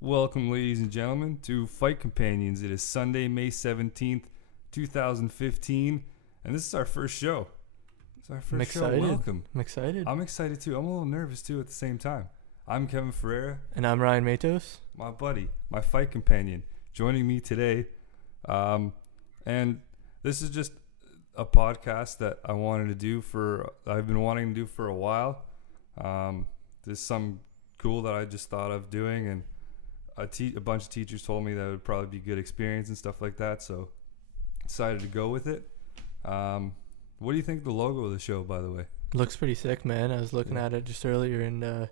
Welcome, ladies and gentlemen, to Fight Companions. It is Sunday, May 17th, 2015, and this is our first show. It's our first show. Welcome. I'm excited. I'm excited too. I'm a little nervous too at the same time. I'm Kevin Ferreira. And I'm Ryan Matos. My buddy, my fight companion, joining me today. And this is just a podcast that I've been wanting to do for a while. There's some cool that I just thought of doing, and a bunch of teachers told me that it would probably be good experience and stuff like that, so decided to go with it. What do you think of the logo of the show, by the way? Looks pretty sick, man. I was looking at it just earlier and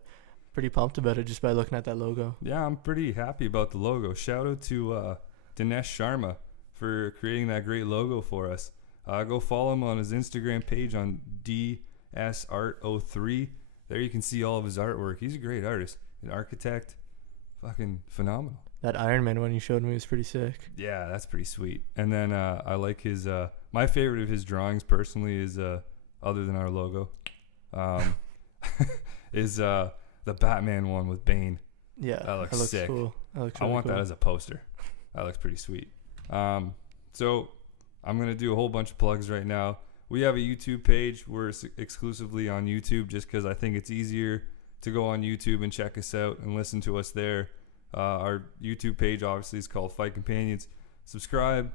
pretty pumped about it just by looking at that logo. Yeah, I'm pretty happy about the logo. Shout out to Dinesh Sharma for creating that great logo for us. Go follow him on his Instagram page on DSArt03. There you can see all of his artwork. He's a great artist, an architect. Fucking phenomenal. That Iron Man one you showed me was pretty sick. Yeah, that's pretty sweet. And then I like his my favorite of his drawings personally is other than our logo is the Batman one with Bane. Yeah, that looks sick. Cool. That looks really I want cool. That as a poster. That looks pretty sweet. So I'm gonna do a whole bunch of plugs right now. We have a YouTube page. We're exclusively on YouTube just because I think it's easier to go on YouTube and check us out and listen to us there. Our YouTube page obviously is called Fight Companions. Subscribe.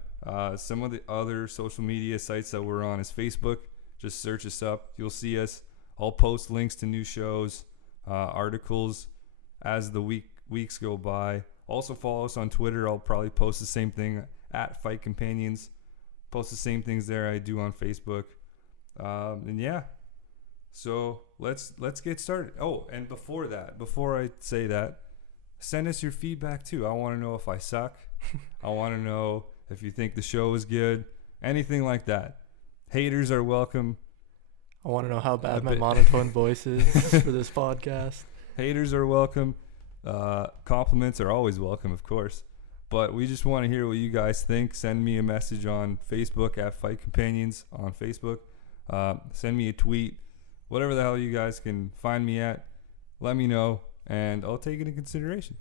Some of the other social media sites that we're on is Facebook. Just search us up. You'll see us. I'll post links to new shows, articles as the weeks go by. Also follow us on Twitter. I'll probably post the same thing at Fight Companions. Post the same things there I do on Facebook. And yeah. So let's get started. Oh, and before I say that, send us your feedback too. I want to know if I suck. I want to know if you think the show is good. Anything like that. Haters are welcome. I want to know how bad my monotone voice is for this podcast. Haters are welcome. Compliments are always welcome, of course. But we just want to hear what you guys think. Send me a message on Facebook at Fight Companions on Facebook. Send me a tweet. Whatever the hell you guys can find me at, let me know, and I'll take it in consideration.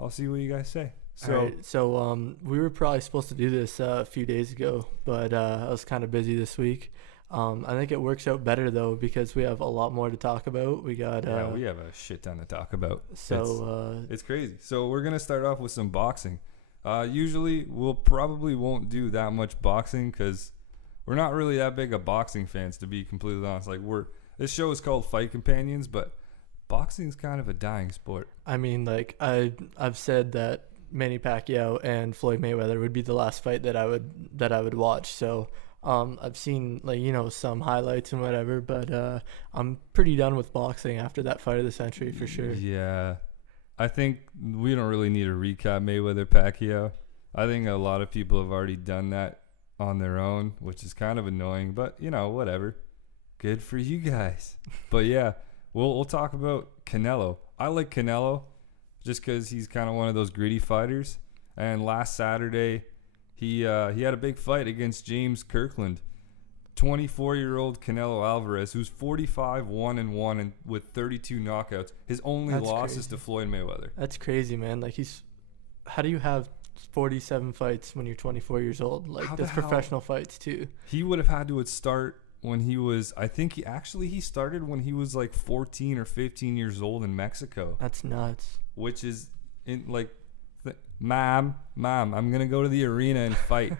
I'll see what you guys say. So, all right, so we were probably supposed to do this a few days ago, but I was kind of busy this week. I think it works out better, though, because we have a lot more to talk about. We have a shit ton to talk about. So it's crazy. So we're going to start off with some boxing. Usually we'll probably won't do that much boxing because we're not really that big of boxing fans, to be completely honest. This show is called Fight Companions, but boxing's kind of a dying sport. I mean, I've said that Manny Pacquiao and Floyd Mayweather would be the last fight that I would watch. So I've seen some highlights and whatever, but I'm pretty done with boxing after that fight of the century for sure. Yeah, I think we don't really need to recap Mayweather Pacquiao. I think a lot of people have already done that on their own, which is kind of annoying, but whatever. Good for you guys. But yeah, we'll talk about Canelo. I like Canelo just because he's kind of one of those gritty fighters. And last Saturday, he had a big fight against James Kirkland, 24-year-old Canelo Alvarez, who's 45-1-1 and with 32 knockouts. His only loss is to Floyd Mayweather. That's crazy, man. How do you have 47 fights when you're 24 years old? That's professional fights too. He would have had to start when he was, I think he started when he was 14 or 15 years old in Mexico. That's nuts. Which is Mom, I'm going to go to the arena and fight.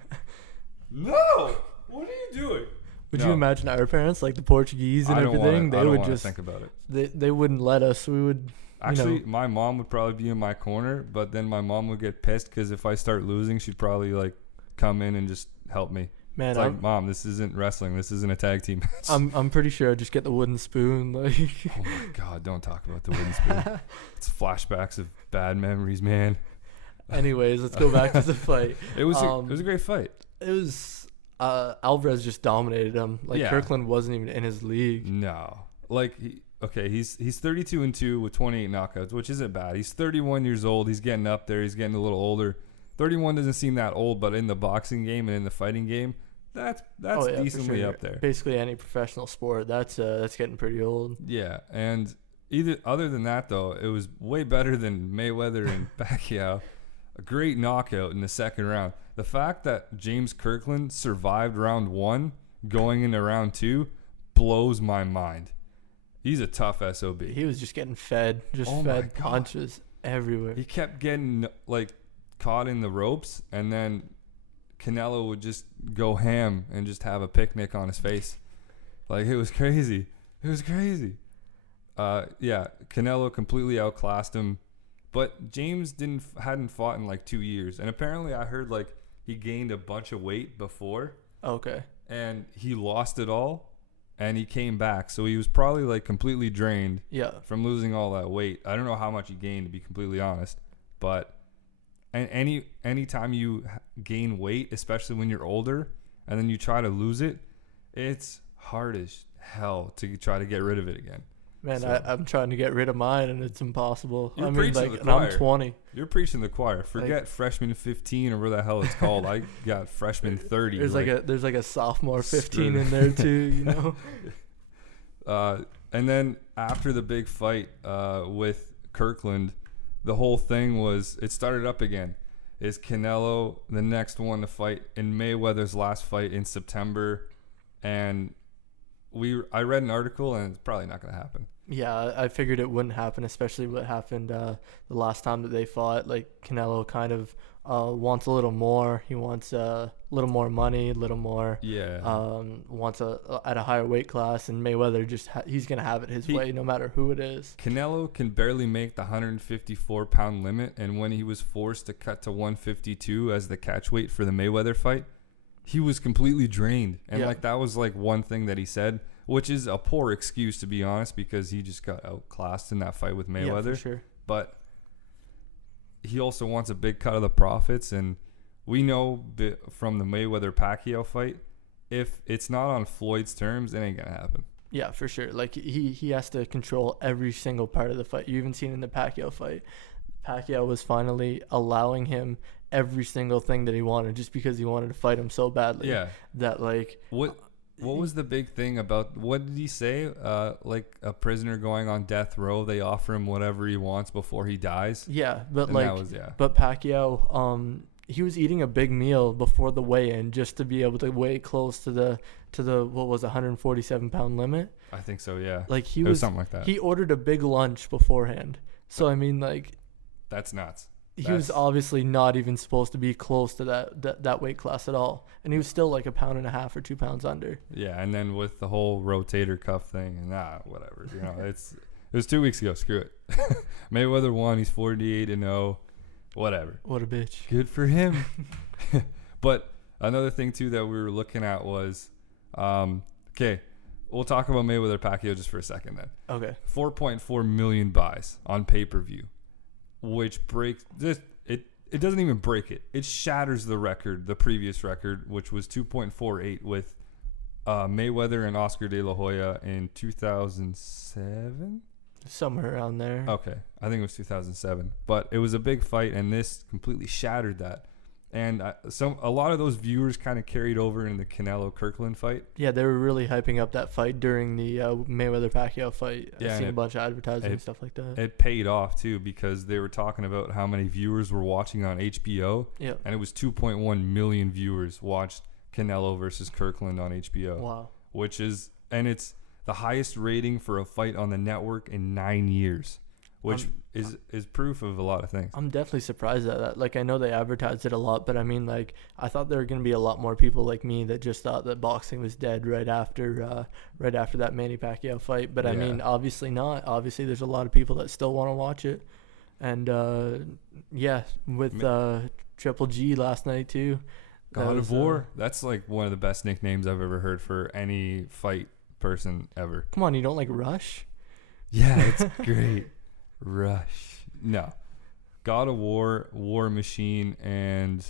No! What are you doing? Would you imagine our parents, the Portuguese and everything? They would just think about it. They wouldn't let us. We would. Actually, my mom would probably be in my corner, but then my mom would get pissed because if I start losing, she'd probably come in and just help me. Man, it's Mom, this isn't wrestling. This isn't a tag team match. I'm pretty sure I'd just get the wooden spoon. Oh my God, don't talk about the wooden spoon. It's flashbacks of bad memories, man. Anyways, let's go back to the fight. It was a great fight. It was Alvarez just dominated him. Kirkland wasn't even in his league. No. He's 32-2 with 28 knockouts, which isn't bad. He's 31 years old. He's getting up there. He's getting a little older. 31 doesn't seem that old, but in the boxing game and in the fighting game, that's decently up there. Basically any professional sport, that's getting pretty old. Yeah, and Other than that, though, it was way better than Mayweather and Pacquiao. A great knockout in the second round. The fact that James Kirkland survived round 1 going into round 2 blows my mind. He's a tough SOB. He was just getting fed punches everywhere. He kept getting like caught in the ropes, and then Canelo would just go ham and just have a picnic on his face. Like, it was crazy. It was crazy. Yeah, Canelo completely outclassed him, but James hadn't fought in like 2 years, and apparently I heard like he gained a bunch of weight before. Okay. And he lost it all, and he came back, so he was probably like completely drained. Yeah. From losing all that weight. I don't know how much he gained, to be completely honest, but any time you gain weight, especially when you're older, and then you try to lose it, it's hard as hell to try to get rid of it again. Man, So, I'm trying to get rid of mine, and it's impossible. You're I mean, preaching like, to the and I'm choir. 20. You're preaching the choir. Forget freshman 15 or where the hell it's called. I got freshman 30. There's like a sophomore 15 in there too, you know. And then after the big fight with Kirkland, the whole thing was, it started up again. Is Canelo the next one to fight in Mayweather's last fight in September? And I read an article, and it's probably not going to happen. Yeah, I figured it wouldn't happen, especially what happened the last time that they fought. Like, Canelo kind of wants a little more. He wants a little more money, a little more. Yeah. Wants at a higher weight class, and Mayweather he's gonna have it his way, no matter who it is. Canelo can barely make the 154-pound limit, and when he was forced to cut to 152 as the catch weight for the Mayweather fight, he was completely drained. And like, that was like one thing that he said, which is a poor excuse, to be honest, because he just got outclassed in that fight with Mayweather. Yeah, for sure. But he also wants a big cut of the profits, and we know from the Mayweather-Pacquiao fight, if it's not on Floyd's terms, it ain't gonna happen. Yeah, for sure. Like, he has to control every single part of the fight. You even seen in the Pacquiao fight, Pacquiao was finally allowing him every single thing that he wanted, just because he wanted to fight him so badly. Yeah. That, like, What was the big thing about, what did he say? Like a prisoner going on death row, they offer him whatever he wants before he dies. Yeah, but And like, but Pacquiao, he was eating a big meal before the weigh-in just to be able to weigh close to the what was 147-pound limit. I think so, yeah. Like, it was something like that. He ordered a big lunch beforehand. So I mean, like, that's nuts. He was obviously not even supposed to be close to that weight class at all, and he was still like 1.5 pounds or 2 pounds under. Yeah, and then with the whole rotator cuff thing, and whatever, you know, it was 2 weeks ago. Screw it. Mayweather won. He's 48-0. Whatever. What a bitch. Good for him. But another thing too that we were looking at was, okay, we'll talk about Mayweather Pacquiao just for a second then. Okay. 4.4 million buys on pay-per-view, which breaks this. It doesn't even break it. It shatters the record, the previous record, which was 2.48 with Mayweather and Oscar De La Hoya in 2007. Somewhere around there. Okay, I think it was 2007. But it was a big fight, and this completely shattered that. And a lot of those viewers kind of carried over in the Canelo Kirkland fight. Yeah, they were really hyping up that fight during the Mayweather Pacquiao fight. Yeah, I've seen a bunch of advertising and stuff like that. It paid off too, because they were talking about how many viewers were watching on HBO. Yeah, and it was 2.1 million viewers watched Canelo versus Kirkland on HBO. Wow, it's the highest rating for a fight on the network in 9 years. Which is proof of a lot of things. I'm definitely surprised at that. Like, I know they advertised it a lot, but I mean, like, I thought there were going to be a lot more people like me that just thought that boxing was dead right after that Manny Pacquiao fight. But I mean, obviously not. Obviously, there's a lot of people that still want to watch it. And with Triple G last night too. God of War. That's like one of the best nicknames I've ever heard for any fight person ever. Come on, you don't like Rush? Yeah, it's great. Rush. No. God of War, War Machine, and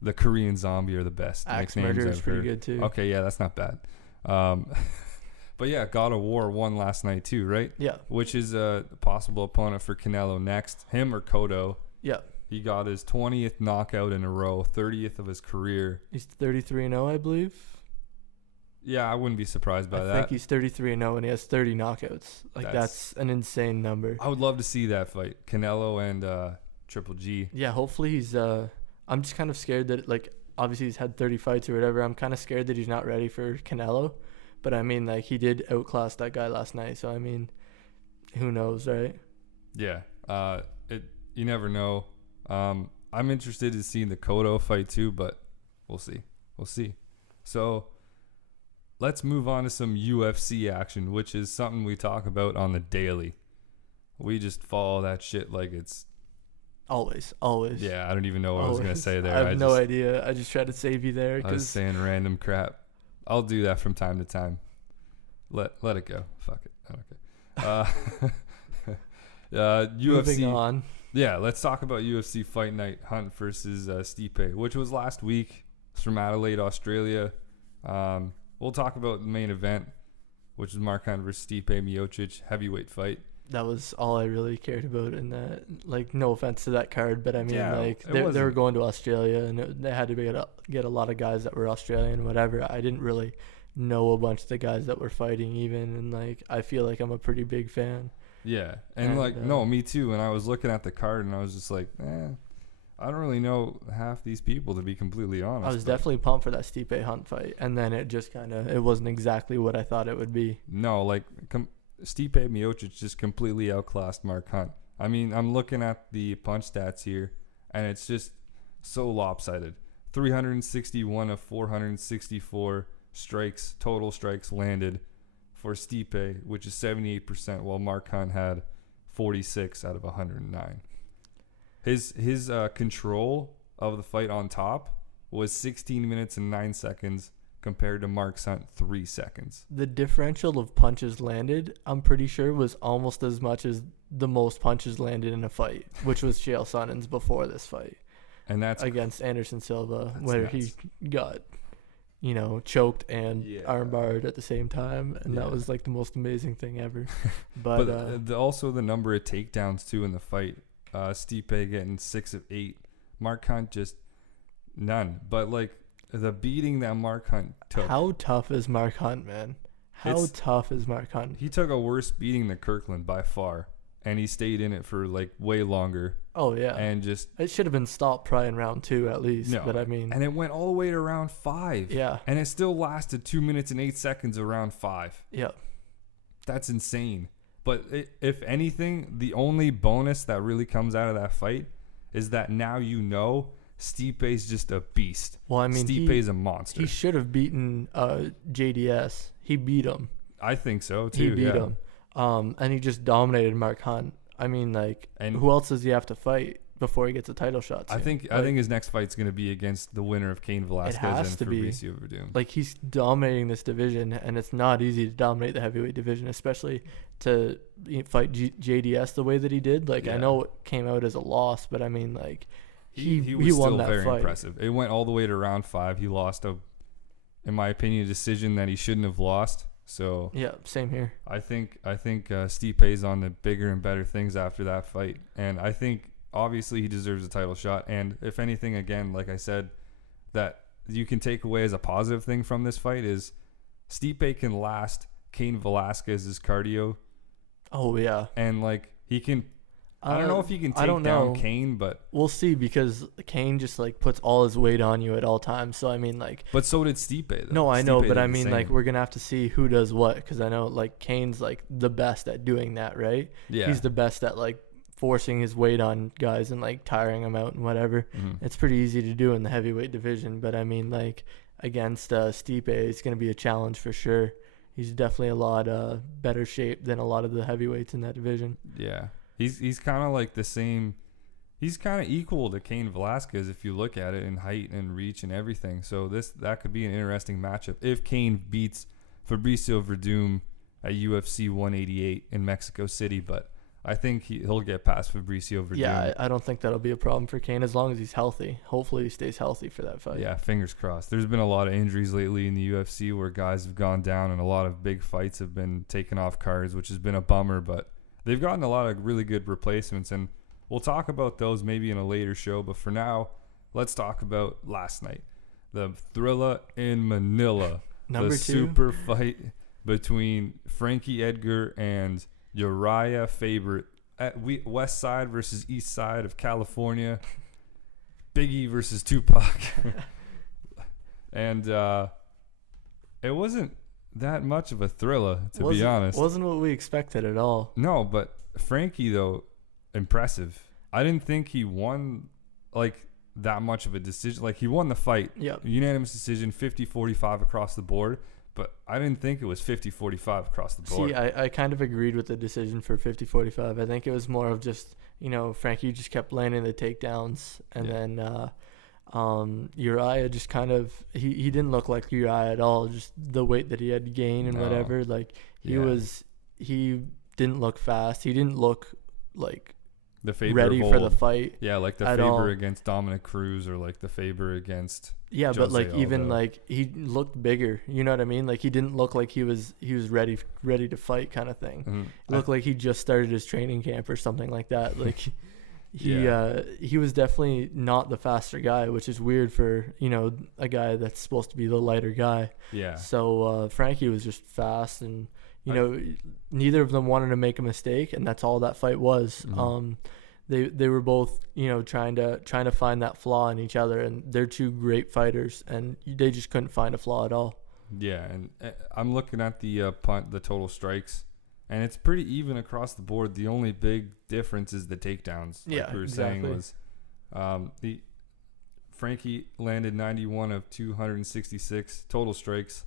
the Korean Zombie are the best Axe nicknames Murder I've is pretty heard. good too. Okay, yeah, that's not bad. But yeah, God of War won last night too, right? Yeah. Which is a possible opponent for Canelo next. Him or Cotto. Yeah. He got his 20th knockout in a row, 30th of his career. He's 33-0, I believe. Yeah, I wouldn't be surprised by that. I think he's 33-0 and he has 30 knockouts. Like that's an insane number. I would love to see that fight, Canelo and Triple G. Yeah, hopefully he's. I'm just kind of scared that like obviously he's had 30 fights or whatever. I'm kind of scared that he's not ready for Canelo, but I mean like he did outclass that guy last night. So I mean, who knows, right? Yeah. You never know. I'm interested in seeing the Cotto fight too, but we'll see. So let's move on to some UFC action, which is something we talk about on the daily. We just follow that shit like it's always. Yeah, I don't even know what I was gonna say there. I have no idea. I just tried to save you there. I was saying random crap. I'll do that from time to time. Let it go. Fuck it. Okay. UFC. Moving on. Yeah, let's talk about UFC Fight Night, Hunt versus Stipe, which was last week. It's from Adelaide, Australia. We'll talk about the main event, which is Mark Hunt versus Stipe Miocic heavyweight fight. That was all I really cared about in that. Like, no offense to that card, but I mean, Yeah, like they were going to Australia, and they had to get a lot of guys that were Australian, whatever. I didn't really know a bunch of the guys that were fighting even, and like I feel like I'm a pretty big fan. Yeah, and like no, me too. And I was looking at the card, and I was just like, I don't really know half these people, to be completely honest. I was definitely pumped for that Stipe Hunt fight, and then it just it wasn't exactly what I thought it would be. No, like Stipe Miocic just completely outclassed Mark Hunt. I mean, I'm looking at the punch stats here, and it's just so lopsided. 361 of 464 strikes, total strikes landed for Stipe, which is 78%, while Mark Hunt had 46 out of 109. His control of the fight on top was 16 minutes and 9 seconds compared to Mark Hunt 3 seconds. The differential of punches landed, I'm pretty sure, was almost as much as the most punches landed in a fight, which was Chael Sonnen's before this fight. And that's against Anderson Silva, where nuts. He got choked and armbarred at the same time, and that was like the most amazing thing ever. But also the number of takedowns too in the fight. Stipe getting 6 of 8. Mark Hunt just none. But like the beating that Mark Hunt took. How tough is Mark Hunt, man? How tough is Mark Hunt? He took a worse beating than Kirkland by far, and he stayed in it for like way longer. Oh yeah, and just it should have been stopped probably in round 2 at least. No, but I mean, and it went all the way to round 5. Yeah, and it still lasted 2 minutes and 8 seconds around 5. Yeah, that's insane. But if anything, the only bonus that really comes out of that fight is that now Stipe's just a beast. Well, I mean, Stipe's a monster. He should have beaten JDS. He beat him. I think so too. He beat him. And he just dominated Mark Hunt. I mean, like, and who else does he have to fight before he gets a title shot? I think his next fight's going to be against the winner of Cain Velasquez and Fabricio Verdum. Like, he's dominating this division, and it's not easy to dominate the heavyweight division, especially to fight JDS the way that he did. Like, I know it came out as a loss, but I mean, like, he was won still that very fight. Impressive. It went all the way to round 5. He lost in my opinion, a decision that he shouldn't have lost. So yeah, same here. I think Stipe's on the bigger and better things after that fight, and I think obviously he deserves a title shot. And if anything, again, like I said, that you can take away as a positive thing from this fight is Stipe can last Cain Velasquez's cardio. Oh yeah, and like he can. I don't know if he can take down Cain, but we'll see, because Cain just like puts all his weight on you at all times. So I mean, like, but so did Stipe. Though. No, I know, but I mean, like, we're gonna have to see who does what, because I know like Cain's like the best at doing that, right? Yeah, he's the best at like forcing his weight on guys and like tiring them out and whatever. Mm-hmm. It's pretty easy to do in the heavyweight division, but I mean, like, against Stipe, it's gonna be a challenge for sure. He's definitely a lot better shape than a lot of the heavyweights in that division. Yeah. He's kind of like the same. He's kind of equal to Cain Velasquez if you look at it in height and reach and everything. So that could be an interesting matchup if Cain beats Fabricio Verdum at UFC 188 in Mexico City. But I think he'll get past Fabricio Verdum. Yeah, I don't think that'll be a problem for Cain as long as he's healthy. Hopefully he stays healthy for that fight. Yeah, fingers crossed. There's been a lot of injuries lately in the UFC where guys have gone down, and a lot of big fights have been taken off cards, which has been a bummer. But they've gotten a lot of really good replacements, and we'll talk about those maybe in a later show. But for now, let's talk about last night. The Thrilla in Manila. Number the 2? super fight between Frankie Edgar and Urijah Faber at West Side versus East Side of California. Biggie versus Tupac. And it wasn't that much of a thriller, to be honest. Wasn't what we expected at all. No, but Frankie, though, impressive. I didn't think he won like that much of a decision. Like, he won the fight. Yep. Unanimous decision, 50-45 across the board. But I didn't think it was 50-45 across the board. See, I kind of agreed with the decision for 50-45. I think it was more of just, Frankie just kept landing the takedowns. And then Urijah just kind of, he didn't look like Urijah at all. Just the weight that he had to gain and whatever. Like, he didn't look fast. He didn't look like the Faber ready for the fight. Yeah, like the Faber against Dominic Cruz, or like the Faber against Jose but like Aldo. Even like he looked bigger. You know what I mean? Like, he didn't look like he was ready to fight kind of thing. Mm-hmm. It looked like he just started his training camp or something like that. Like he was definitely not the faster guy, which is weird for a guy that's supposed to be the lighter guy. Yeah. So Frankie was just fast, and neither of them wanted to make a mistake, and that's all that fight was. Mm-hmm. They were both trying to find that flaw in each other, and they're two great fighters, and they just couldn't find a flaw at all. Yeah, and I'm looking at the total strikes, and it's pretty even across the board. The only big difference is the takedowns. Like we were saying, was the Frankie landed 91 of 266 total strikes,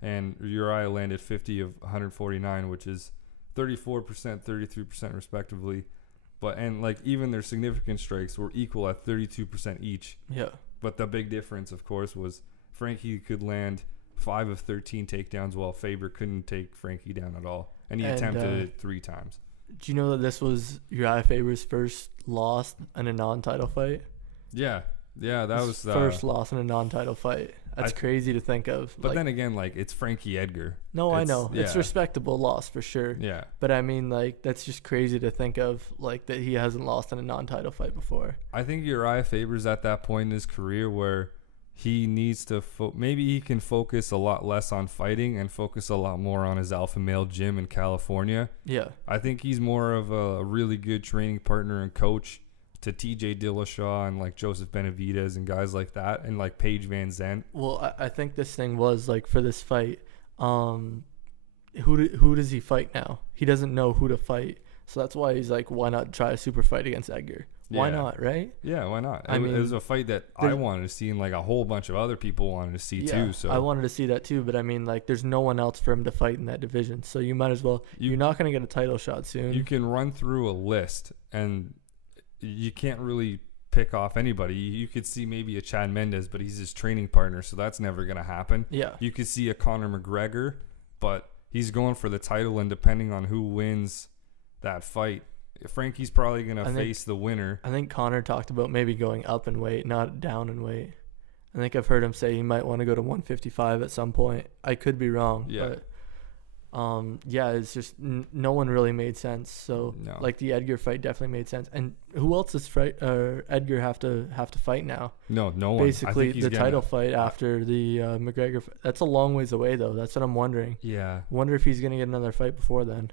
and Urijah landed 50 of 149, which is 34%, 33% respectively. And like, even their significant strikes were equal at 32% each. Yeah. But the big difference, of course, was Frankie could land 5 of 13 takedowns, while Faber couldn't take Frankie down at all. And he attempted it 3 times. Do you know that this was Urijah Faber's first loss in a non-title fight? Yeah. Yeah, that was first loss in a non-title fight. That's crazy to think of. But then again, like, it's Frankie Edgar. No, I know. Yeah. It's a respectable loss for sure. Yeah. But I mean, like, that's just crazy to think of, like, that he hasn't lost in a non-title fight before. I think Urijah Faber's at that point in his career where he needs to maybe he can focus a lot less on fighting and focus a lot more on his alpha male gym in California. Yeah. I think he's more of a really good training partner and coach to TJ Dillashaw and like Joseph Benavidez and guys like that, and like Paige Van Zandt. Well, I think this thing was like, for this fight, who does he fight now? He doesn't know who to fight, so that's why he's like, why not try a super fight against Edgar? Why not, right? Yeah, why not? It was a fight that I wanted to see, and like a whole bunch of other people wanted to see too. So I wanted to see that too, but I mean, like, there's no one else for him to fight in that division, so you might as well. You're not going to get a title shot soon. You can run through a list, and you can't really pick off anybody. You could see maybe a Chad Mendes, but he's his training partner, so that's never going to happen. Yeah. You could see a Conor McGregor, but he's going for the title, and depending on who wins that fight, Frankie's probably going to face the winner. I think Conor talked about maybe going up in weight, not down in weight. I think I've heard him say he might want to go to 155 at some point. I could be wrong, but it's just no one really made sense. So like, the Edgar fight definitely made sense. And who else does Edgar have to fight now? No one. Basically, the title fight after the McGregor. That's a long ways away, though. That's what I'm wondering. Yeah. I wonder if he's gonna get another fight before then.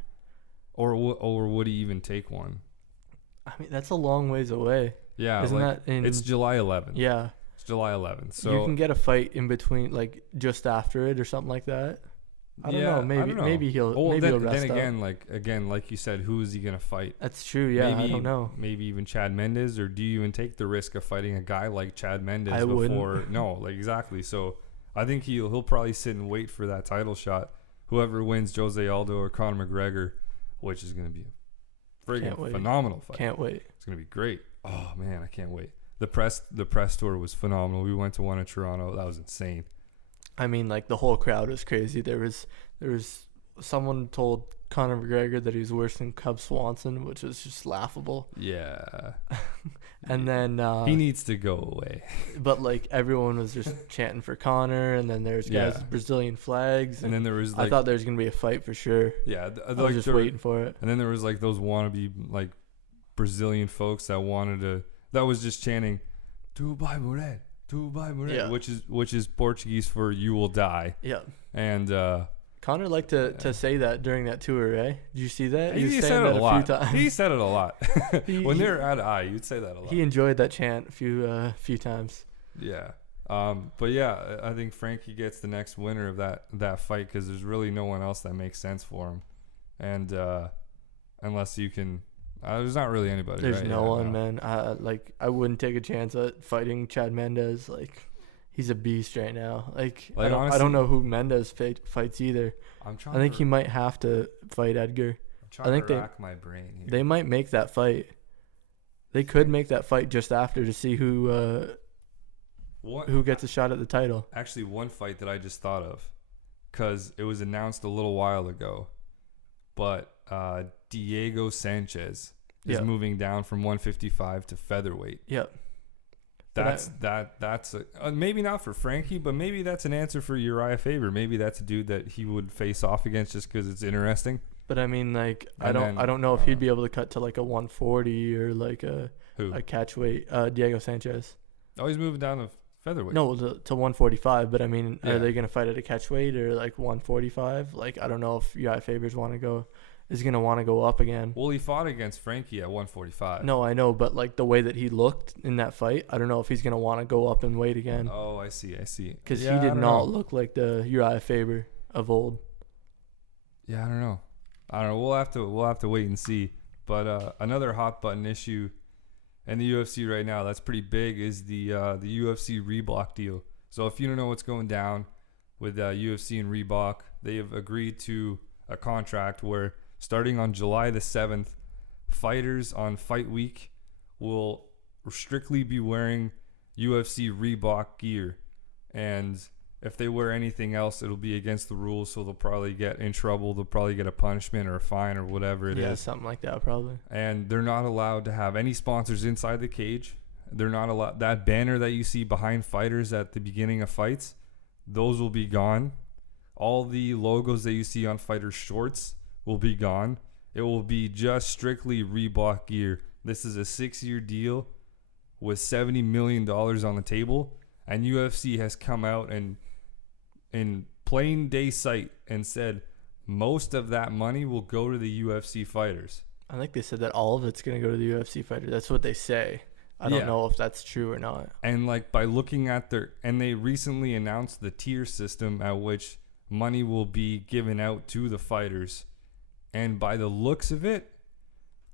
Or would he even take one? I mean, that's a long ways away. Yeah, isn't that it's July 11th. Yeah, it's July 11th. So you can get a fight in between, like just after it or something like that. I don't know. Maybe he'll rest up. Then like you said, who is he gonna fight? That's true. Yeah, I don't know. Maybe even Chad Mendes, or do you even take the risk of fighting a guy like Chad Mendes I before? Wouldn't. No, like, exactly. So I think he'll probably sit and wait for that title shot. Whoever wins, Jose Aldo or Conor McGregor, which is gonna be a friggin' phenomenal fight. Can't wait. It's gonna be great. Oh man, I can't wait. The press tour was phenomenal. We went to one in Toronto. That was insane. I mean, like, the whole crowd was crazy. There was someone told Conor McGregor that he's worse than Cub Swanson, which was just laughable. Yeah. And then he needs to go away. But like, everyone was just chanting for Conor, and then there's guys with Brazilian flags, and then there was, like, I thought there was gonna be a fight for sure. Yeah, I was just waiting for it. And then there was like those wannabe like Brazilian folks that was just chanting, Dubai Moret, Tu vai morrer, Yeah. which is Portuguese for you will die. Yeah. And Connor liked to say that during that tour, eh? Did you see that? he was said saying it that a lot. few times. He said it a lot. He- When he- they're out of eye, you'd say that a lot. He enjoyed that chant a few times. Yeah. But yeah, I think Frankie gets the next winner of that fight because there's really no one else that makes sense for him. And unless you can, there's not really anybody. There's right? no one, man. I wouldn't take a chance at fighting Chad Mendes. Like, he's a beast right now. Like I honestly, don't know who Mendes fights either. I'm trying. I think he might have to fight Edgar. I'm trying I think to rack my brain here. They might make that fight. They could make that fight just after to see who gets a shot at the title. Actually, one fight that I just thought of, because it was announced a little while ago, but Diego Sanchez is moving down from 155 to featherweight. Yep. That's maybe not for Frankie, but maybe that's an answer for Urijah Faber. Maybe that's a dude that he would face off against just because it's interesting. But I mean, like, And I don't know if he'd be able to cut to like a 140 or like a catch weight. Diego Sanchez. Oh, he's moving down to featherweight. No, to 145. But I mean, Yeah. are they gonna fight at a catch weight or like 145? Like, I don't know if Urijah Faber's is gonna want to go up again. Well, he fought against Frankie at 145. No, I know, but like the way that he looked in that fight, I don't know if he's gonna want to go up in weight again. Oh, I see. Because he did not look like the Urijah Faber of old. Yeah, I don't know. We'll have to wait and see. But another hot button issue in the UFC right now that's pretty big is the UFC Reebok deal. So if you don't know what's going down with UFC and Reebok, they have agreed to a contract where starting on July the 7th, fighters on fight week will strictly be wearing UFC Reebok gear. And if they wear anything else, it'll be against the rules, so they'll probably get in trouble. They'll probably get a punishment or a fine or whatever it is. Yeah, something like that probably. And they're not allowed to have any sponsors inside the cage. They're not allowed. That banner that you see behind fighters at the beginning of fights, those will be gone. All the logos that you see on fighters' shorts will be gone. It will be just strictly Reebok gear. This is a 6-year deal with $70 million on the table. And UFC has come out and in plain day sight and said most of that money will go to the UFC fighters. I think they said that all of it's going to go to the UFC fighters. That's what they say. I don't know if that's true or not. And like by looking at they recently announced the tier system at which money will be given out to the fighters. And by the looks of it,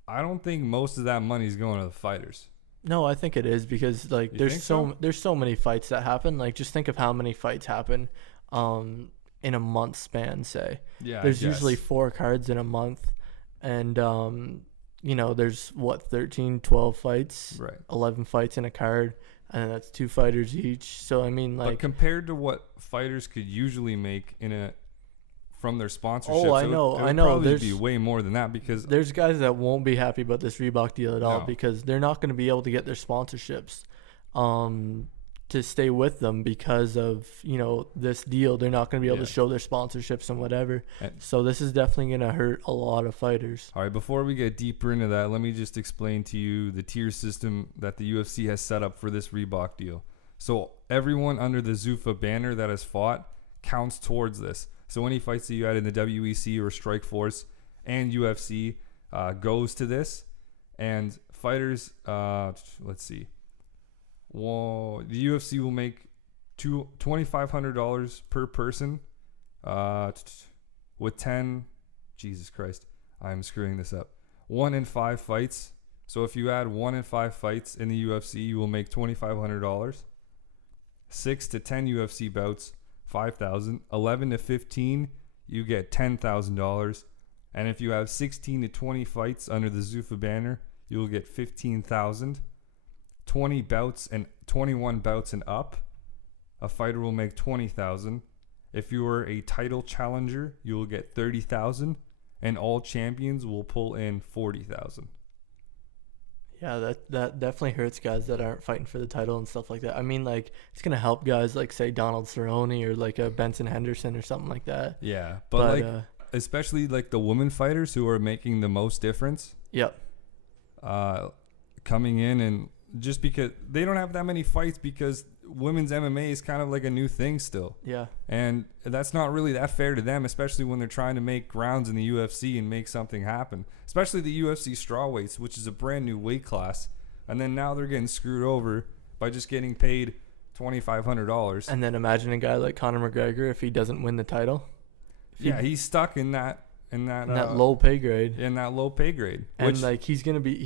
I don't think most of that money is going to the fighters. No, I think it is because like there's so many fights that happen. Like just think of how many fights happen in a month span, say. Yeah. There's usually 4 cards in a month and there's 13, 12 fights. Right. 11 fights in a card and that's 2 fighters each. So I mean like but compared to what fighters could usually make from their sponsorships. Oh, I know. It would probably be way more than that because there's guys that won't be happy about this Reebok deal at all because they're not going to be able to get their sponsorships to stay with them because of, this deal. They're not going to be able to show their sponsorships and whatever. So this is definitely going to hurt a lot of fighters. All right, before we get deeper into that, let me just explain to you the tier system that the UFC has set up for this Reebok deal. So everyone under the Zuffa banner that has fought counts towards this. So any fights that you had in the WEC or Strikeforce and UFC goes to this. And fighters, let's see. Well, the UFC will make $2,500 per person with 10. Jesus Christ, I'm screwing this up. 1 in 5 fights. So if you add 1 in 5 fights in the UFC, you will make $2,500. 6 to 10 UFC bouts. $5,000. 11 to 15, you get $10,000. And if you have 16 to 20 fights under the Zuffa banner, you'll get $15,000. 21 bouts and up, a fighter will make $20,000. If you are a title challenger, you will get $30,000, and all champions will pull in $40,000. Yeah, that definitely hurts guys that aren't fighting for the title and stuff like that. I mean, like, it's going to help guys like, say, Donald Cerrone or, like, a Benson Henderson or something like that. Yeah, but like, especially, like, the women fighters who are making the most difference. Yep. Coming in and just because they don't have that many fights because women's MMA is kind of like a new thing still. Yeah. And that's not really that fair to them, especially when they're trying to make rounds in the UFC and make something happen. Especially the UFC strawweights, which is a brand new weight class. And then now they're getting screwed over by just getting paid $2,500. And then imagine a guy like Conor McGregor if he doesn't win the title. Yeah, he's stuck in that low pay grade. In that low pay grade. And like he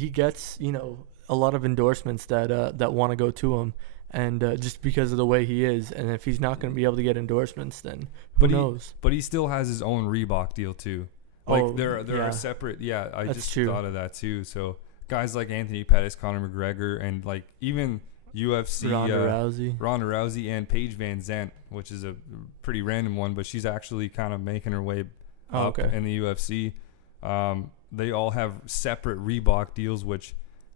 gets, you know, a lot of endorsements that want to go to him, and just because of the way he is. And if he's not going to be able to get endorsements, then who knows? But he still has his own Reebok deal too. Like there are separate. Yeah, I That's just true. thought of that too. So guys like Anthony Pettis, Conor McGregor, and like even UFC Ronda Rousey and Paige Van Zandt, which is a pretty random one, but she's actually kind of making her way up in the UFC. They all have separate Reebok deals, which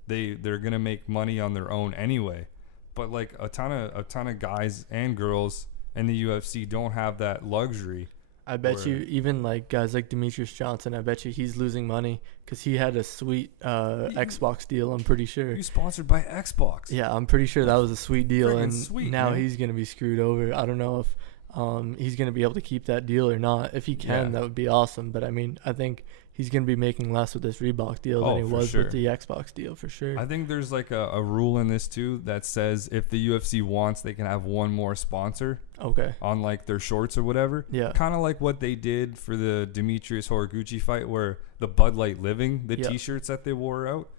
they're gonna make money on their own anyway. But like a ton of guys and girls in the UFC don't have that luxury. I bet you even like guys like Demetrius Johnson, I bet you he's losing money because he had a sweet Xbox deal. I'm pretty sure. He's sponsored by Xbox. Yeah, I'm pretty sure that was a sweet deal, and sweet, now man. he's gonna be screwed over. I don't know if he's gonna be able to keep that deal or not. If he can, that would be awesome. But I mean, I think he's gonna be making less with this Reebok deal than he was with the Xbox deal for sure. I think there's like a rule in this too that says if the UFC wants, they can have one more sponsor. On like their shorts or whatever. Yeah. Kind of like what they did for the Demetrius Horiguchi fight, where the Bud Light Living, the T-shirts that they wore out,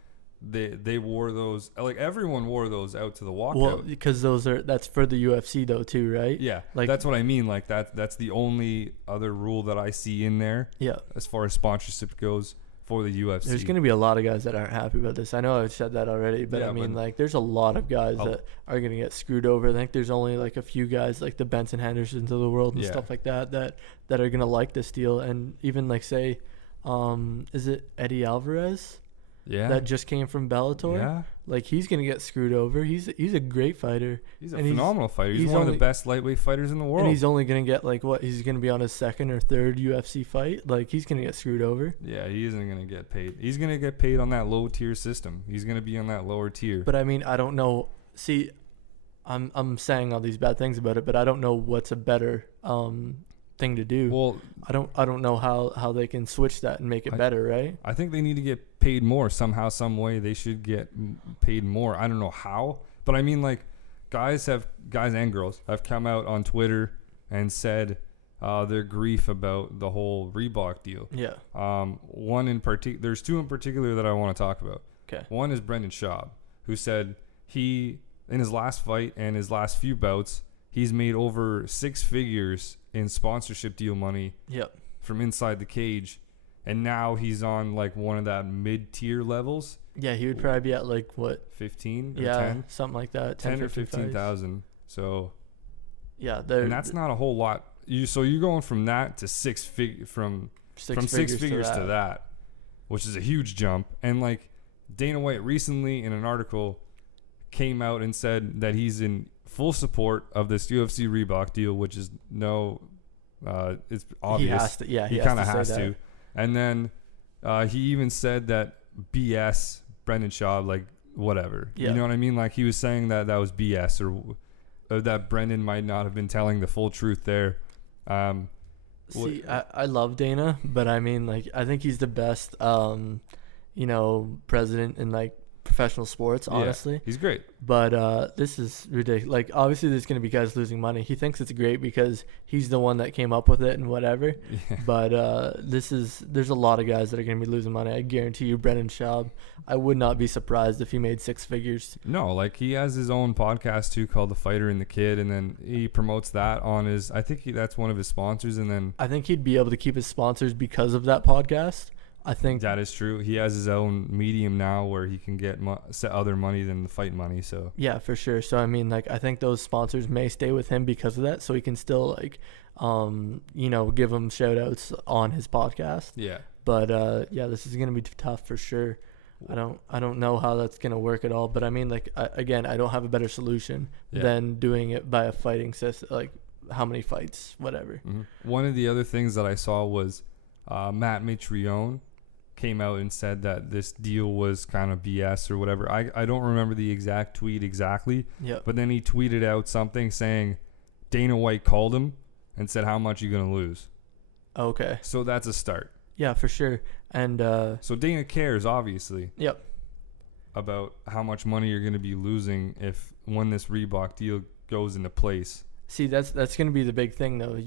they wore those. Like everyone wore those out to the walkout. Well, because that's for the UFC though too, right? Yeah. Like that's what I mean. Like that's the only other rule that I see in there. Yeah. As far as sponsorship goes for the UFC. There's going to be a lot of guys that aren't happy about this. I know I've said that already, but I mean, like, there's a lot of guys that are going to get screwed over. I think there's only like a few guys, like the Benson Hendersons of the world and stuff like that are going to like this deal. And even like say, is it Eddie Alvarez? Yeah. That just came from Bellator. Yeah. Like he's gonna get screwed over. He's a great fighter. He's a phenomenal fighter. He's one of the best lightweight fighters in the world. And he's only gonna get like what? He's gonna be on his second or third UFC fight. Like he's gonna get screwed over. Yeah, he isn't gonna get paid. He's gonna get paid on that low tier system. He's gonna be on that lower tier. But I mean, I don't know. See, I'm saying all these bad things about it, but I don't know what's a better thing to do. Well, I don't know how they can switch that and make it better, right? I think they need to get paid more somehow, some way. They should get paid more. I don't know how, but I mean, like guys and girls have come out on Twitter and said their grief about the whole Reebok deal. Yeah. One in particular, there's two in particular that I want to talk about. Okay. One is Brendan Schaub, who said he in his last fight and his last few bouts, he's made over 6 figures in sponsorship deal money from inside the cage. And now he's on like one of that mid-tier levels. Yeah, he would probably be at like what? 15 or 10? Something like that. 10 or 15,000. So yeah, and that's not a whole lot. You're going from that to six figures to that, which is a huge jump. And like Dana White recently in an article came out and said that he's in full support of this UFC Reebok deal, which is it's obvious. He kind of has to. And then he even said that BS Brendan Schaub, like whatever. You know what I mean? Like he was saying that was BS or that Brendan might not have been telling the full truth there. See, I love Dana, but I mean, like I think he's the best, president in like professional sports, honestly. Yeah, he's great. But this is ridiculous. Like obviously there's going to be guys losing money. He thinks it's great because he's the one that came up with it and whatever. Yeah. But there's a lot of guys that are going to be losing money. I guarantee you Brendan Schaub, I would not be surprised if he made 6 figures. No, like he has his own podcast too called The Fighter and the Kid, and then he promotes that on his, I think that's one of his sponsors. And then I think he'd be able to keep his sponsors because of that podcast. I think that is true. He has his own medium now where he can get other money than the fight money. So yeah, for sure. So I mean, like I think those sponsors may stay with him because of that, so he can still like, give him shout outs on his podcast. Yeah. But this is gonna be tough for sure. I don't know how that's gonna work at all. But I mean, like I don't have a better solution than doing it by a fighting system, like how many fights, whatever. Mm-hmm. One of the other things that I saw was Matt Mitrione came out and said that this deal was kind of BS or whatever. I don't remember the exact tweet exactly. Yeah. But then he tweeted out something saying Dana White called him and said, how much are you going to lose? Okay. So that's a start. Yeah, for sure. And so Dana cares, obviously. Yep. About how much money you're going to be losing when this Reebok deal goes into place. See, that's going to be the big thing, though.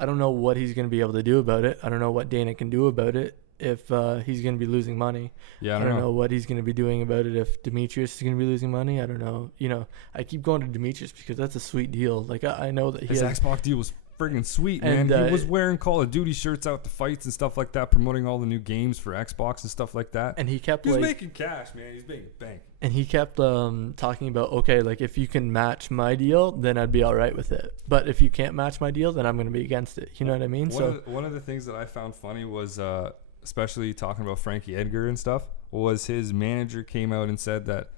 I don't know what he's going to be able to do about it. I don't know what Dana can do about it if he's going to be losing money. Yeah, I don't know what he's going to be doing about it if Demetrius is going to be losing money. I don't know. I keep going to Demetrius because that's a sweet deal. Like, I know that his Xbox deal was friggin' sweet, man. He was wearing Call of Duty shirts out to fights and stuff like that, promoting all the new games for Xbox and stuff like that. And he was making cash, man. He's making bank. And he kept talking about, okay, like if you can match my deal, then I'd be all right with it. But if you can't match my deal, then I'm going to be against it. You know what I mean? One of the things that I found funny was, especially talking about Frankie Edgar and stuff, was his manager came out and said that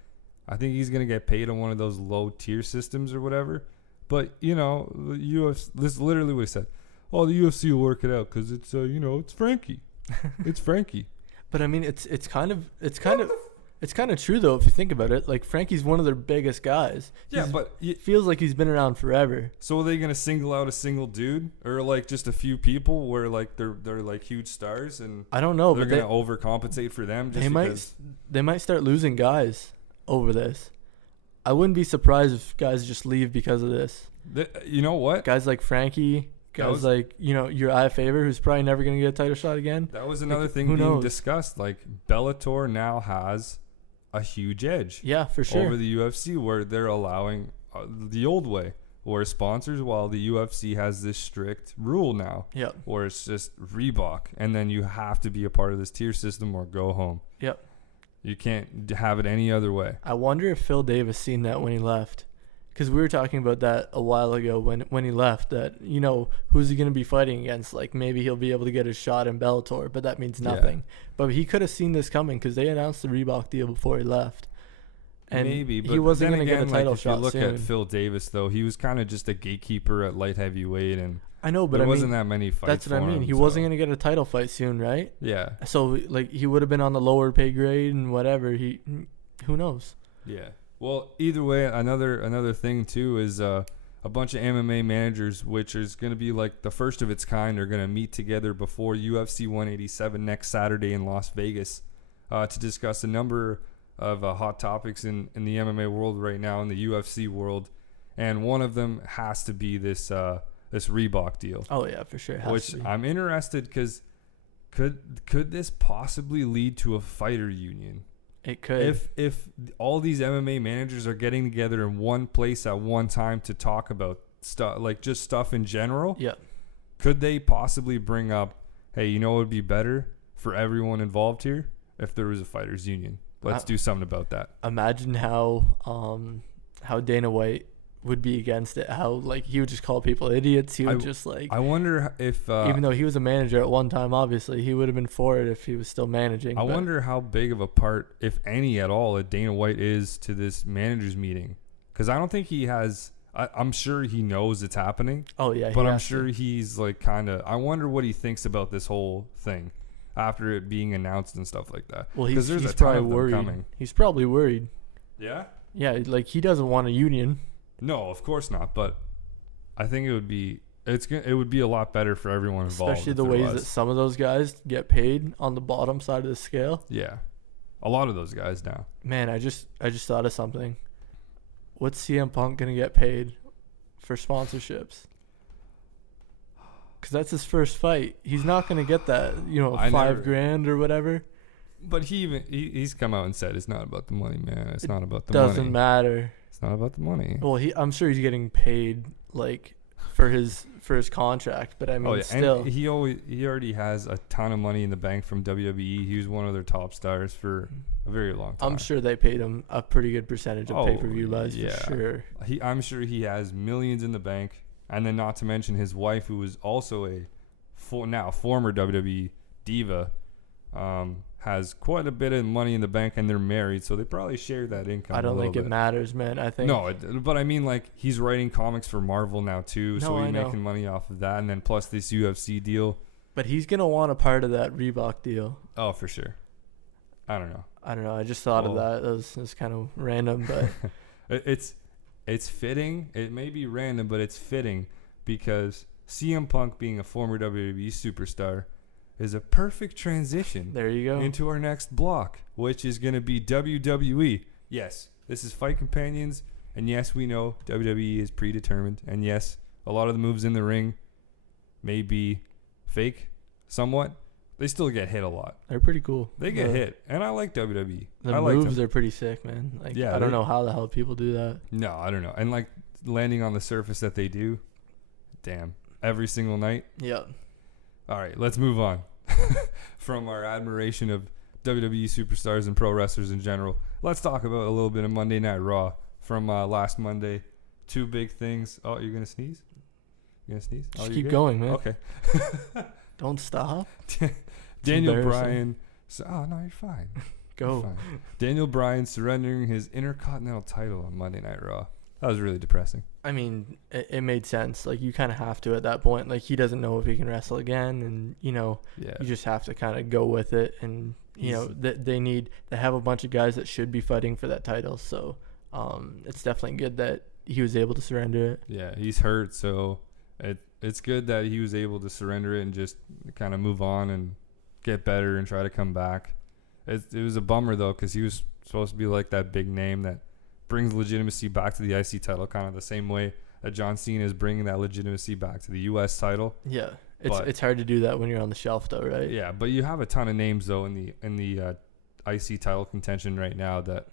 I think he's going to get paid on one of those low tier systems or whatever. But, the UFC, this is literally what he said. Oh, the UFC will work it out because it's, it's Frankie. It's Frankie. But I mean, it's kind of true though if you think about it. Like Frankie's one of their biggest guys. Yeah, but it feels like he's been around forever. So are they gonna single out a single dude or like just a few people where like they're like huge stars and I don't know, they're but gonna overcompensate for them? They might start losing guys over this. I wouldn't be surprised if guys just leave because of this. You know what? Guys like Frankie, like, Urijah Faber, who's probably never going to get a title shot again. That was another thing being discussed. Like, Bellator now has a huge edge. Yeah, for sure. Over the UFC, where they're allowing the old way, where sponsors, while the UFC has this strict rule now. Yep. Where it's just Reebok, and then you have to be a part of this tier system or go home. Yep. You can't have it any other way. I wonder if Phil Davis seen that when he left. Because we were talking about that a while ago when he left, that, who's he going to be fighting against? Like, maybe he'll be able to get a shot in Bellator, but that means nothing. Yeah. But he could have seen this coming because they announced the Reebok deal before he left. And maybe, but he wasn't going to get a title if shot you look soon. at Phil Davis, though, he was kind of just a gatekeeper at light heavyweight, and I know, but there wasn't that many fights. That's what I mean. He wasn't going to get a title fight soon, right? Yeah. So, like, he would have been on the lower pay grade and whatever. Who knows? Yeah. Well, either way, another thing too is a bunch of MMA managers, which is going to be like the first of its kind, are going to meet together before UFC 187 next Saturday in Las Vegas to discuss a number of hot topics in the MMA world right now, in the UFC world, and one of them has to be this Reebok deal. Oh yeah, for sure. Which I'm interested because could this possibly lead to a fighter union? It could. If all these MMA managers are getting together in one place at one time to talk about stuff, like just stuff in general, yeah, could they possibly bring up, hey, it would be better for everyone involved here if there was a fighters union? Let's do something about that. Imagine how Dana White would be against it. How, like, he would just call people idiots. He would just, like... I wonder if... even though he was a manager at one time, obviously, he would have been for it if he was still managing. I wonder how big of a part, if any at all, that Dana White is to this managers meeting. Because I don't think he has... I'm sure he knows it's happening. Oh, yeah. But I'm sure he's, like, kind of... I wonder what he thinks about this whole thing after it being announced and stuff like that. Well, he's probably worried. Coming. He's probably worried. Yeah? Yeah, like, he doesn't want a union. No, of course not. But I think it would be a lot better for everyone involved. Especially the ways that some of those guys get paid on the bottom side of the scale. Yeah, a lot of those guys now. Man, I just thought of something. What's CM Punk gonna get paid for sponsorships? Because that's his first fight. He's not gonna get that, $5,000 or whatever. But he's come out and said it's not about the money, man. It's not about the money. Doesn't Doesn't matter. It's not about the money. Well, I'm sure he's getting paid like for his contract, but I mean, still, and he already has a ton of money in the bank from WWE. He was one of their top stars for a very long time. I'm sure they paid him a pretty good percentage of pay-per-view buys for sure. I'm sure he has millions in the bank, and then not to mention his wife, who was also a former WWE diva. Has quite a bit of money in the bank, and they're married, so they probably share that income. I don't think it matters, man. I think but I mean, like, he's writing comics for Marvel now too, so he's making money off of that, and then plus this UFC deal. But he's gonna want a part of that Reebok deal. Oh, for sure. I don't know. I just thought of that. That was kind of random, but it's fitting. It may be random, but it's fitting because CM Punk being a former WWE superstar is a perfect transition. There you go. Into our next block, which is going to be WWE. Yes, this is Fight Companions, and yes, we know WWE is predetermined, and yes, a lot of the moves in the ring may be fake, somewhat. They still get hit a lot. They're pretty cool. They get hit, and I like WWE. The moves are pretty sick, man. Like, yeah, I don't know how the hell people do that. No, I don't know. And like landing on the surface that they do, damn, every single night. Yeah. All right, let's move on from our admiration of WWE superstars and pro wrestlers in general. Let's talk about a little bit of Monday Night Raw from last Monday. Two big things. Oh, you're gonna sneeze? You gonna sneeze? Just keep going, man. Okay. Don't stop. Daniel Bryan. Oh no, you're fine. Go. You're fine. Daniel Bryan surrendering his Intercontinental title on Monday Night Raw. That was really depressing. I mean, it made sense. Like, you kind of have to at that point. Like, he doesn't know if he can wrestle again, and you just have to kind of go with it. And they have a bunch of guys that should be fighting for that title. So, it's definitely good that he was able to surrender it. Yeah, he's hurt, so it's good that he was able to surrender it and just kind of move on and get better and try to come back. It was a bummer though, because he was supposed to be like that big name that brings legitimacy back to the IC title, kind of the same way that John Cena is bringing that legitimacy back to the US title. Yeah, it's hard to do that when you're on the shelf though, right? Yeah, but you have a ton of names though in the IC title contention right now that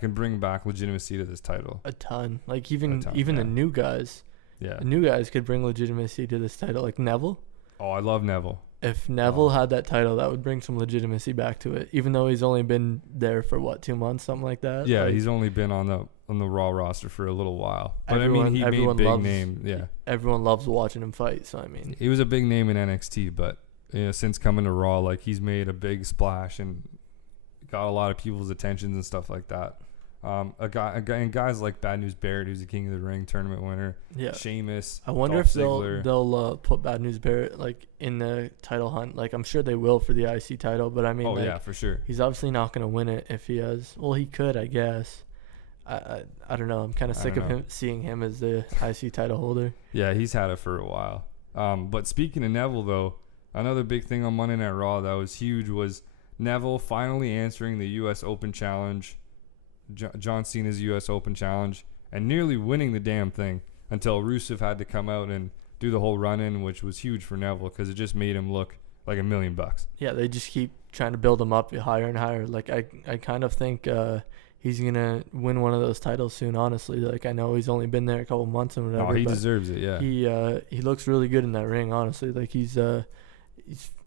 can bring back legitimacy to this title. A ton. Like even the new guys. Yeah. The new guys could bring legitimacy to this title, like Neville. Oh, I love Neville. If Neville had that title, that would bring some legitimacy back to it. Even though he's only been there for 2 months, something like that. Yeah, like, he's only been on the Raw roster for a little while. But he made big name. Yeah, everyone loves watching him fight. So I mean, he was a big name in NXT, but since coming to Raw, like he's made a big splash and got a lot of people's attentions and stuff like that. And guys like Bad News Barrett, who's a King of the Ring tournament winner. Yeah. Sheamus. I wonder if they'll put Bad News Barrett like in the title hunt. Like, I'm sure they will for the IC title, but I mean, yeah, for sure. He's obviously not going to win it if he has. Well, he could, I guess. I don't know. I'm kind of sick of seeing him as the IC title holder. Yeah, he's had it for a while. But speaking of Neville, though, another big thing on Monday Night Raw that was huge was Neville finally answering the U.S. Open Challenge. John Cena's U.S. Open Challenge, and nearly winning the damn thing until Rusev had to come out and do the whole run-in, which was huge for Neville because it just made him look like $1 million. Yeah, they just keep trying to build him up higher and higher. Like, I kind of think he's going to win one of those titles soon, honestly. Like, I know he's only been there a couple months and whatever. Oh, he deserves it, yeah. He looks really good in that ring, honestly. Like, he's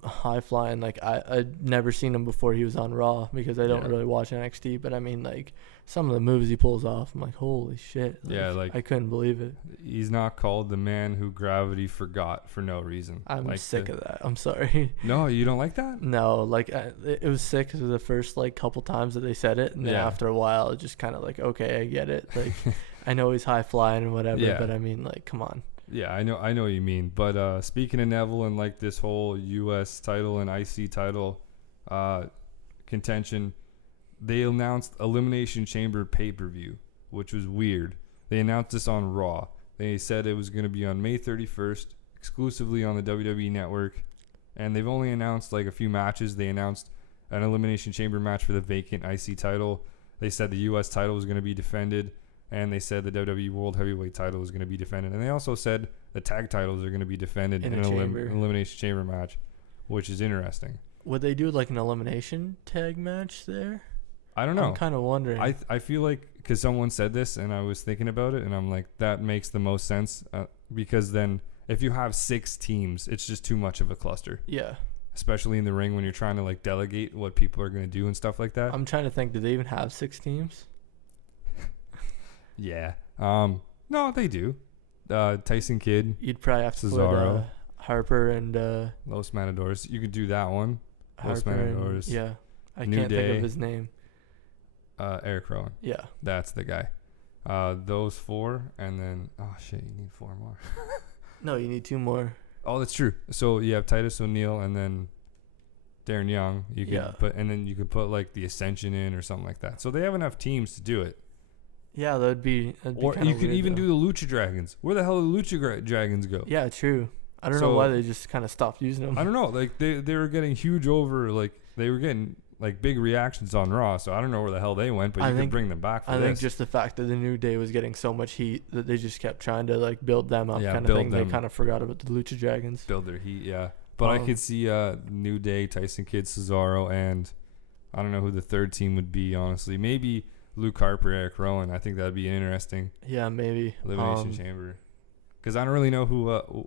high flying. Like, I'd never seen him before he was on Raw because I don't really watch NXT, but I mean, like, some of the moves he pulls off, I'm like, holy shit. Like, yeah, like, I couldn't believe it. He's not called the man who gravity forgot for no reason. I'm sick of that. I'm sorry. No, you don't like that? No, like, it was sick for the first like couple times that they said it, and then after a while it just kind of like, okay, I get it. Like, I know he's high flying and whatever, but I mean, like, come on. Yeah, I know what you mean. But speaking of Neville and like this whole U.S. title and IC title contention, they announced Elimination Chamber pay-per-view, which was weird. They announced this on Raw. They said it was going to be on May 31st, exclusively on the WWE Network. And they've only announced like a few matches. They announced an Elimination Chamber match for the vacant IC title. They said the U.S. title was going to be defended. And they said the WWE World Heavyweight title was going to be defended. And they also said the tag titles are going to be defended in an Elimination Chamber match, which is interesting. Would they do like an elimination tag match there? I don't know. I'm kind of wondering. I feel like, because someone said this and I was thinking about it, and I'm like, that makes the most sense because then if you have 6 teams, it's just too much of a cluster. Yeah. Especially in the ring when you're trying to like delegate what people are going to do and stuff like that. I'm trying to think, do they even have 6 teams? Yeah. No, they do. Tyson Kidd. You'd probably have to Cesaro, put Harper and Los Matadors. You could do that one. Los Matadors. Yeah. I New can't Day. think of his name. Eric Rowan. Yeah. That's the guy. Those 4, and then you need 4 more. No, you need 2 more. Oh, that's true. So you have Titus O'Neil and then Darren Young. You could put, and then you could put like the Ascension in or something like that. So they have enough teams to do it. Yeah, that'd be or you could even do the Lucha Dragons. Where the hell did the Lucha Dragons go? Yeah, true. I don't know why they just kind of stopped using them. I don't know. Like they were getting huge over. Like they were getting like big reactions on Raw. So I don't know where the hell they went. But you could bring them back. I think just the fact that the New Day was getting so much heat that they just kept trying to like build them up, kind of thing. They kind of forgot about the Lucha Dragons. Build their heat, yeah. But I could see New Day, Tyson Kidd, Cesaro, and I don't know who the third team would be. Honestly, maybe Luke Harper, Eric Rowan. I think that'd be interesting. Yeah, maybe Elimination Chamber. Because I don't really know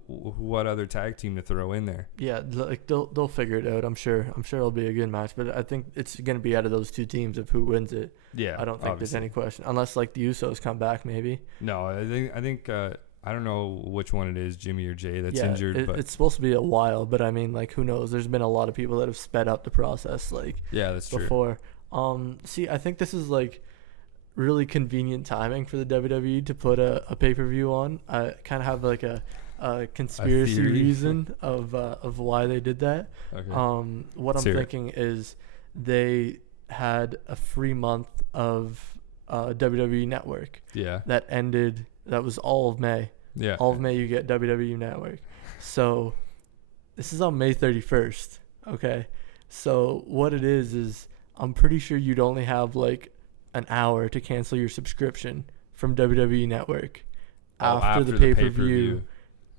what other tag team to throw in there. Yeah, like they'll figure it out. I'm sure it'll be a good match, but I think it's gonna be out of those two teams of who wins it. Yeah, I don't think there's any question, unless like the Usos come back, maybe. No, I think I don't know which one it is, Jimmy or Jay, that's injured. But it's supposed to be a while, but I mean, like, who knows? There's been a lot of people that have sped up the process, like that's before. True. See, I think this is like really convenient timing for the WWE to put a pay-per-view on. I kind of have like a conspiracy reason of why they did that. Okay. What I'm thinking is they had a free month of WWE Network. Yeah. That ended. That was all of May. Yeah. All of May you get WWE Network. So this is on May 31st. Okay. So what it is I'm pretty sure you'd only have like an hour to cancel your subscription from WWE Network after the pay-per-view,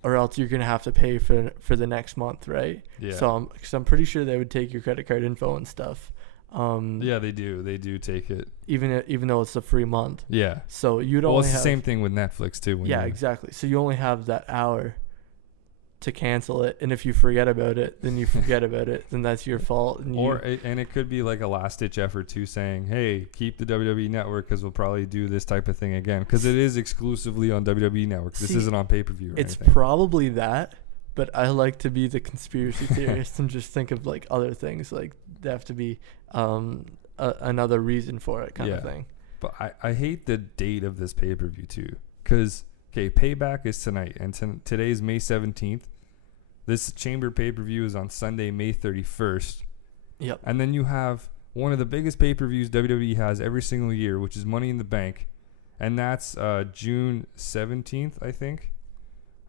or else you're going to have to pay for the next month, right? Yeah. So I'm pretty sure they would take your credit card info and stuff. Yeah, they do. They do take it. Even though it's a free month. Yeah. So you'd only it's the same thing with Netflix too. Yeah, exactly. So you only have that hour to cancel it, and if you forget about it, then you forget about it, then that's your fault. And it could be like a last ditch effort too, saying, "Hey, keep the WWE Network because we'll probably do this type of thing again because it is exclusively on WWE Network. This isn't on pay-per-view." It's probably that, but I like to be the conspiracy theorist and just think of like other things, like there have to be another reason for it, kind of thing. But I hate the date of this pay-per-view too, because Payback is tonight, and today's May 17th. This Chamber pay-per-view is on Sunday, May 31st. Yep. And then you have one of the biggest pay-per-views WWE has every single year, which is Money in the Bank, and that's June 17th, I think.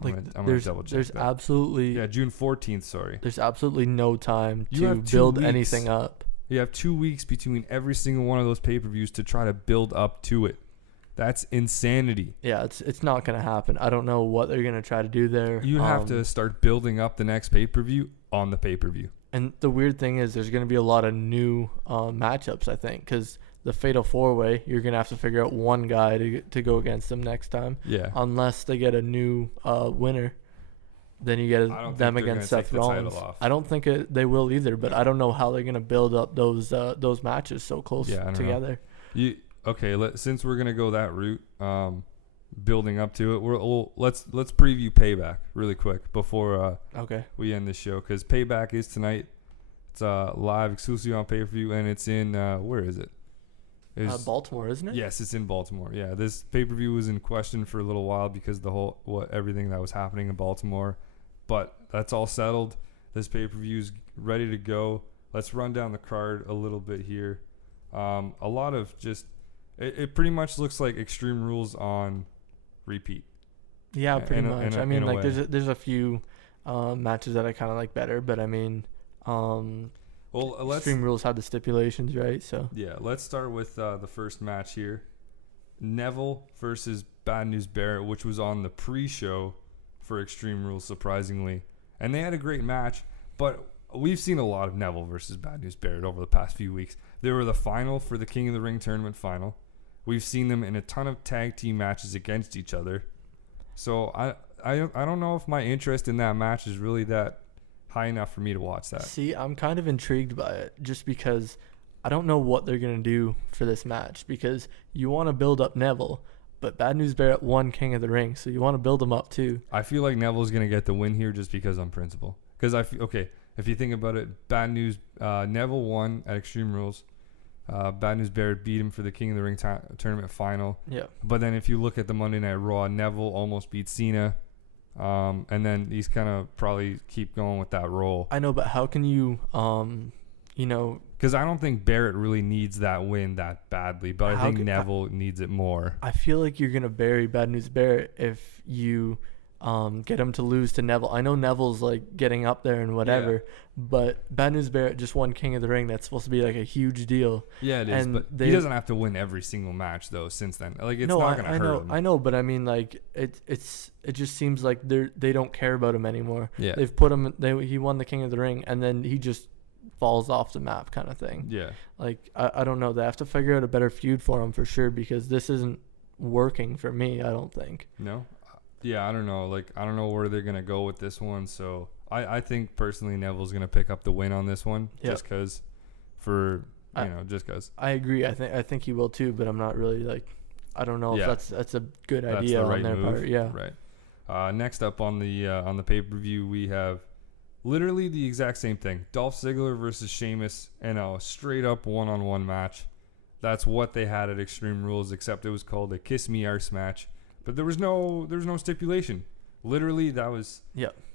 I'm gonna double check. There's that. Absolutely June 14th. Sorry. There's absolutely no time to build anything up. You have 2 weeks between every single one of those pay-per-views to try to build up to it. That's insanity. Yeah, it's not going to happen. I don't know what they're going to try to do there. You have to start building up the next pay-per-view on the pay-per-view. And the weird thing is there's going to be a lot of new matchups, I think, because the Fatal 4-Way, you're going to have to figure out one guy to go against them next time. Yeah. Unless they get a new winner, then you get them against Seth Rollins. I don't think they will either, but I don't know how they're going to build up those matches so close together. Since we're gonna go that route, building up to it, let's preview Payback really quick before we end the show, because Payback is tonight. It's live exclusively on pay-per-view, and it's in where is it? Baltimore, isn't it? Yes, it's in Baltimore. Yeah, this pay-per-view was in question for a little while because everything that was happening in Baltimore, but that's all settled. This pay-per-view's ready to go. Let's run down the card a little bit here. A lot of just. It pretty much looks like Extreme Rules on repeat. Yeah, pretty much. I mean, like there's a few matches that I kind of like better, but I mean, Extreme Rules had the stipulations, right? So yeah, let's start with the first match here: Neville versus Bad News Barrett, which was on the pre-show for Extreme Rules, surprisingly, and they had a great match. But we've seen a lot of Neville versus Bad News Barrett over the past few weeks. They were the final for the King of the Ring tournament final. We've seen them in a ton of tag team matches against each other. So I don't know if my interest in that match is really that high enough for me to watch that. See, I'm kind of intrigued by it just because I don't know what they're going to do for this match, because you want to build up Neville, but Bad News Barrett won King of the Ring, so you want to build him up too. I feel like Neville's going to get the win here just because on principle. Because if you think about it, Neville won at Extreme Rules. Bad News Barrett beat him for the King of the Ring tournament final. Yeah. But then if you look at the Monday Night Raw, Neville almost beat Cena And then he's kind of probably keep going with that role. I know, but how can you, because I don't think Barrett really needs that win that badly, but I think Neville needs it more. I feel like you're going to bury Bad News Barrett if you get him to lose to Neville. I know Neville's like getting up there and whatever, but Bad News Barrett just won King of the Ring. That's supposed to be like a huge deal. Yeah, it is. And but he doesn't have to win every single match though. Since then, like it's not going to hurt him. I know, but I mean, like it just seems like they don't care about him anymore. Yeah, they've put him. He won the King of the Ring, and then he just falls off the map, kind of thing. Yeah, like I don't know. They have to figure out a better feud for him for sure, because this isn't working for me. I don't think. No. Yeah, I don't know. Like, I don't know where they're going to go with this one. So, I think personally Neville's going to pick up the win on this one. Yep. Just because just because. I agree. I think he will too, but I'm not really like, I don't know if that's a good idea the right on their move. part. Yeah. Right. Next up on the pay-per-view, we have literally the exact same thing. Dolph Ziggler versus Sheamus in a straight-up one-on-one match. That's what they had at Extreme Rules, except it was called a Kiss Me Arse match. But there was no stipulation. Literally, that was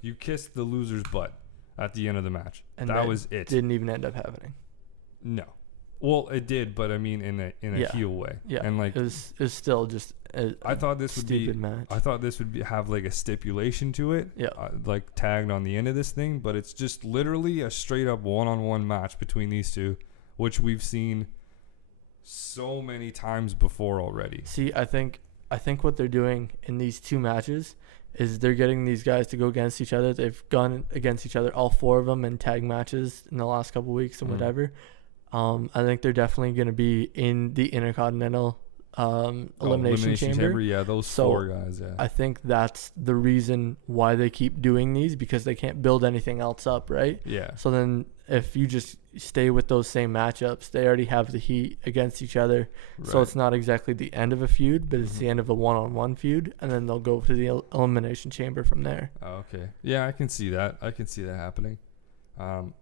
you kissed the loser's butt at the end of the match. And that was it. Didn't even end up happening. No. Well, it did, but I mean in a heel way. Yeah. And like it was still just I thought this would be match. I thought this would have like a stipulation to it. Yeah. Like tagged on the end of this thing, but it's just literally a straight up one-on-one match between these two, which we've seen so many times before already. See, I think what they're doing in these two matches is they're getting these guys to go against each other. They've gone against each other, all four of them, in tag matches in the last couple of weeks and whatever. I think they're definitely going to be in the Intercontinental Elimination Chamber. Yeah, those four guys. Yeah, I think that's the reason why they keep doing these, because they can't build anything else up, right? Yeah. So then if you just stay with those same matchups, they already have the heat against each other. Right. So it's not exactly the end of a feud, but it's the end of a one-on-one feud, and then they'll go to the Elimination Chamber from there. Oh, okay. Yeah, I can see that. I can see that happening. Who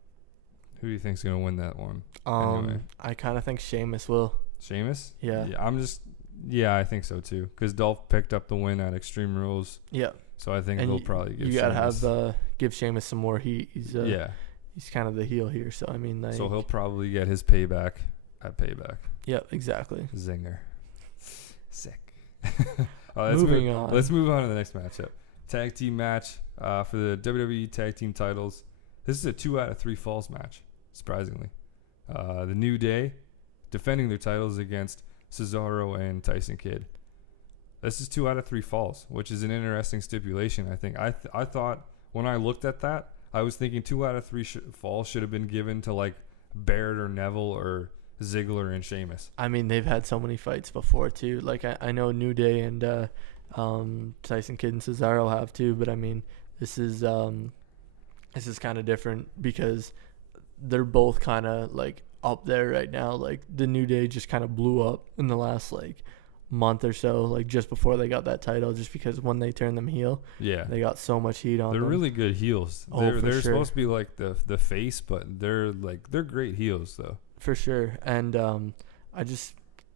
do you think's going to win that one? Anyway. I kind of think Sheamus will. Sheamus? Yeah. I think so too. Because Dolph picked up the win at Extreme Rules. Yeah. So I think they'll probably give. You gotta give Sheamus some more heat. He's kind of the heel here, so I mean. So he'll probably get his payback at Payback. Yeah, exactly. Zinger. Sick. Moving on. Let's move on to the next matchup. Tag team match for the WWE Tag Team titles. This is a 2 out of 3 falls match, surprisingly. The New Day defending their titles against Cesaro and Tyson Kidd. This is 2 out of 3 falls, which is an interesting stipulation, I think. I thought when I looked at that, I was thinking 2 out of 3 falls should have been given to like Barrett or Neville or Ziggler and Sheamus. I mean, they've had so many fights before too. Like I know New Day and Tyson Kidd and Cesaro have too, but I mean, this is kind of different because they're both kind of like up there right now. Like the New Day just kind of blew up in the last like month or so, like just before they got that title, just because when they turned them heel, they got so much heat on them. They're really good heels. They're sure. Supposed to be like the face, but they're great heels though. For sure. And I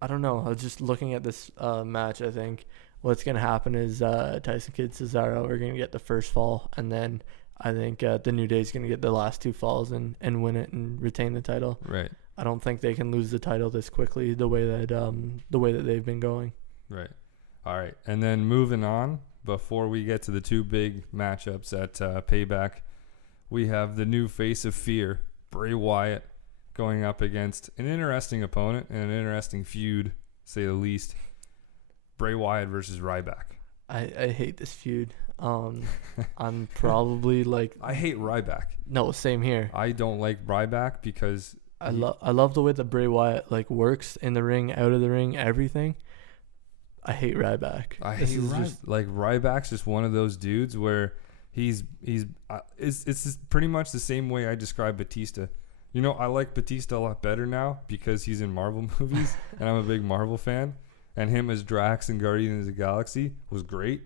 don't know. I was just looking at this match. I think what's gonna happen is Tyson Kidd, Cesaro are gonna get the first fall, and then I think the New Day is gonna get the last 2 falls and win it and retain the title. Right. I don't think they can lose the title this quickly the way that they've been going. Right. All right. And then moving on, before we get to the 2 big matchups at Payback, we have the new face of fear, Bray Wyatt, going up against an interesting opponent and an interesting feud, to say the least. Bray Wyatt versus Ryback. I hate this feud. I'm probably like... I hate Ryback. No, same here. I don't like Ryback because... I love the way that Bray Wyatt like works in the ring, out of the ring, everything. I hate Ryback. Ryback's just one of those dudes where it's pretty much the same way I describe Batista. You know, I like Batista a lot better now because he's in Marvel movies and I'm a big Marvel fan. And him as Drax in Guardians of the Galaxy was great,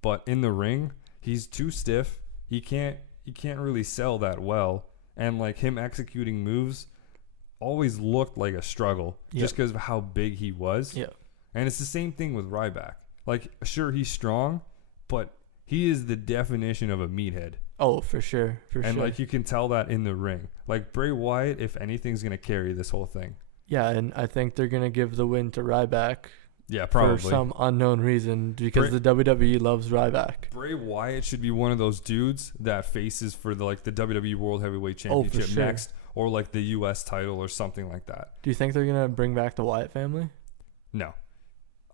but in the ring, he's too stiff. He can't really sell that well, and like him executing moves always looked like a struggle just because of how big he was. Yeah. And it's the same thing with Ryback. Like, sure, he's strong, but he is the definition of a meathead. Oh, for sure. And like you can tell that in the ring. Like Bray Wyatt, if anything's gonna carry this whole thing. Yeah, and I think they're gonna give the win to Ryback. Yeah, probably. For some unknown reason, because the WWE loves Ryback. Bray Wyatt should be one of those dudes that faces for the WWE World Heavyweight Championship next, or like the US title or something like that. Do you think they're gonna bring back the Wyatt family? No,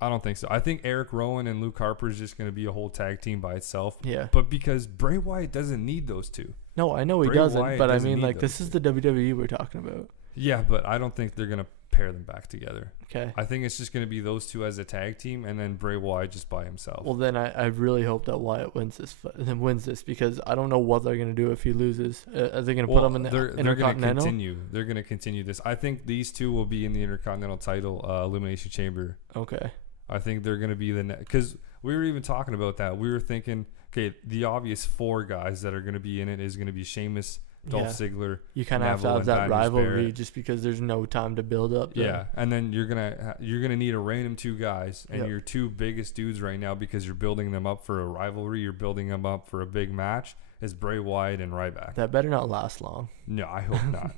I don't think so. I think Eric Rowan and Luke Harper is just gonna be a whole tag team by itself. Yeah. But because Bray Wyatt doesn't need those two. No, I know he doesn't, but I mean, like, this is the WWE we're talking about. Yeah, but I don't think they're gonna pair them back together. Okay. I think it's just going to be those two as a tag team, and then Bray Wyatt just by himself. Well, then I really hope that Wyatt wins this because I don't know what they're going to do if he loses. Are they going to put him in the Intercontinental? They're going to continue this. I think these two will be in the Intercontinental title Elimination Chamber. Okay. I think they're going to be because we were even talking about that. We were thinking, okay, the obvious 4 guys that are going to be in it is going to be Sheamus, Dolph Ziggler. You kind of have to have that rivalry just because there's no time to build up. Yeah, and then you're gonna need a random 2 guys, and your 2 biggest dudes right now, because you're building them up for a rivalry, you're building them up for a big match, is Bray Wyatt and Ryback. That better not last long. No, I hope not.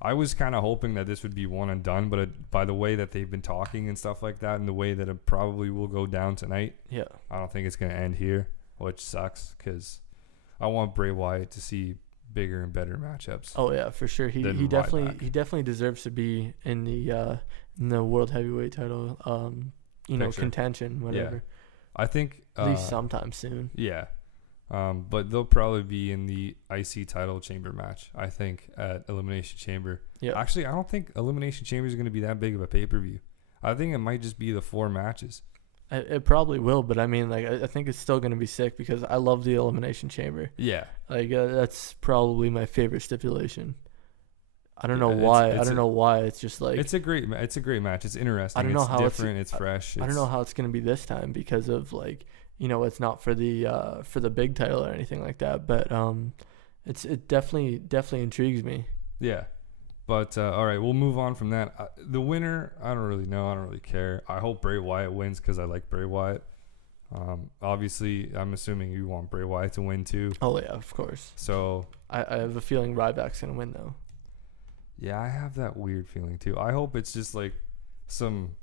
I was kind of hoping that this would be one and done, but by the way that they've been talking and stuff like that, and the way that it probably will go down tonight, I don't think it's gonna end here, which sucks because I want Bray Wyatt to see bigger and better matchups. Oh yeah, for sure. He definitely deserves to be in the world heavyweight title contention, whatever. Yeah. I think at least sometime soon. Yeah. But they'll probably be in the IC title chamber match, I think, at Elimination Chamber. Yeah. Actually, I don't think Elimination Chamber is going to be that big of a pay-per-view. I think it might just be the 4 matches. It probably will, but I mean, like, I think it's still going to be sick because I love the Elimination Chamber. Yeah. Like, that's probably my favorite stipulation. I don't know why. I don't know why. It's just like it's a great match. It's interesting. I don't know how different. It's fresh. I don't know how it's going to be this time because of like, it's not for the big title or anything like that. But it definitely intrigues me. Yeah. But, all right, we'll move on from that. The winner, I don't really know. I don't really care. I hope Bray Wyatt wins because I like Bray Wyatt. Obviously, I'm assuming you want Bray Wyatt to win too. Oh, yeah, of course. So I have a feeling Ryback's going to win, though. Yeah, I have that weird feeling too. I hope it's just like something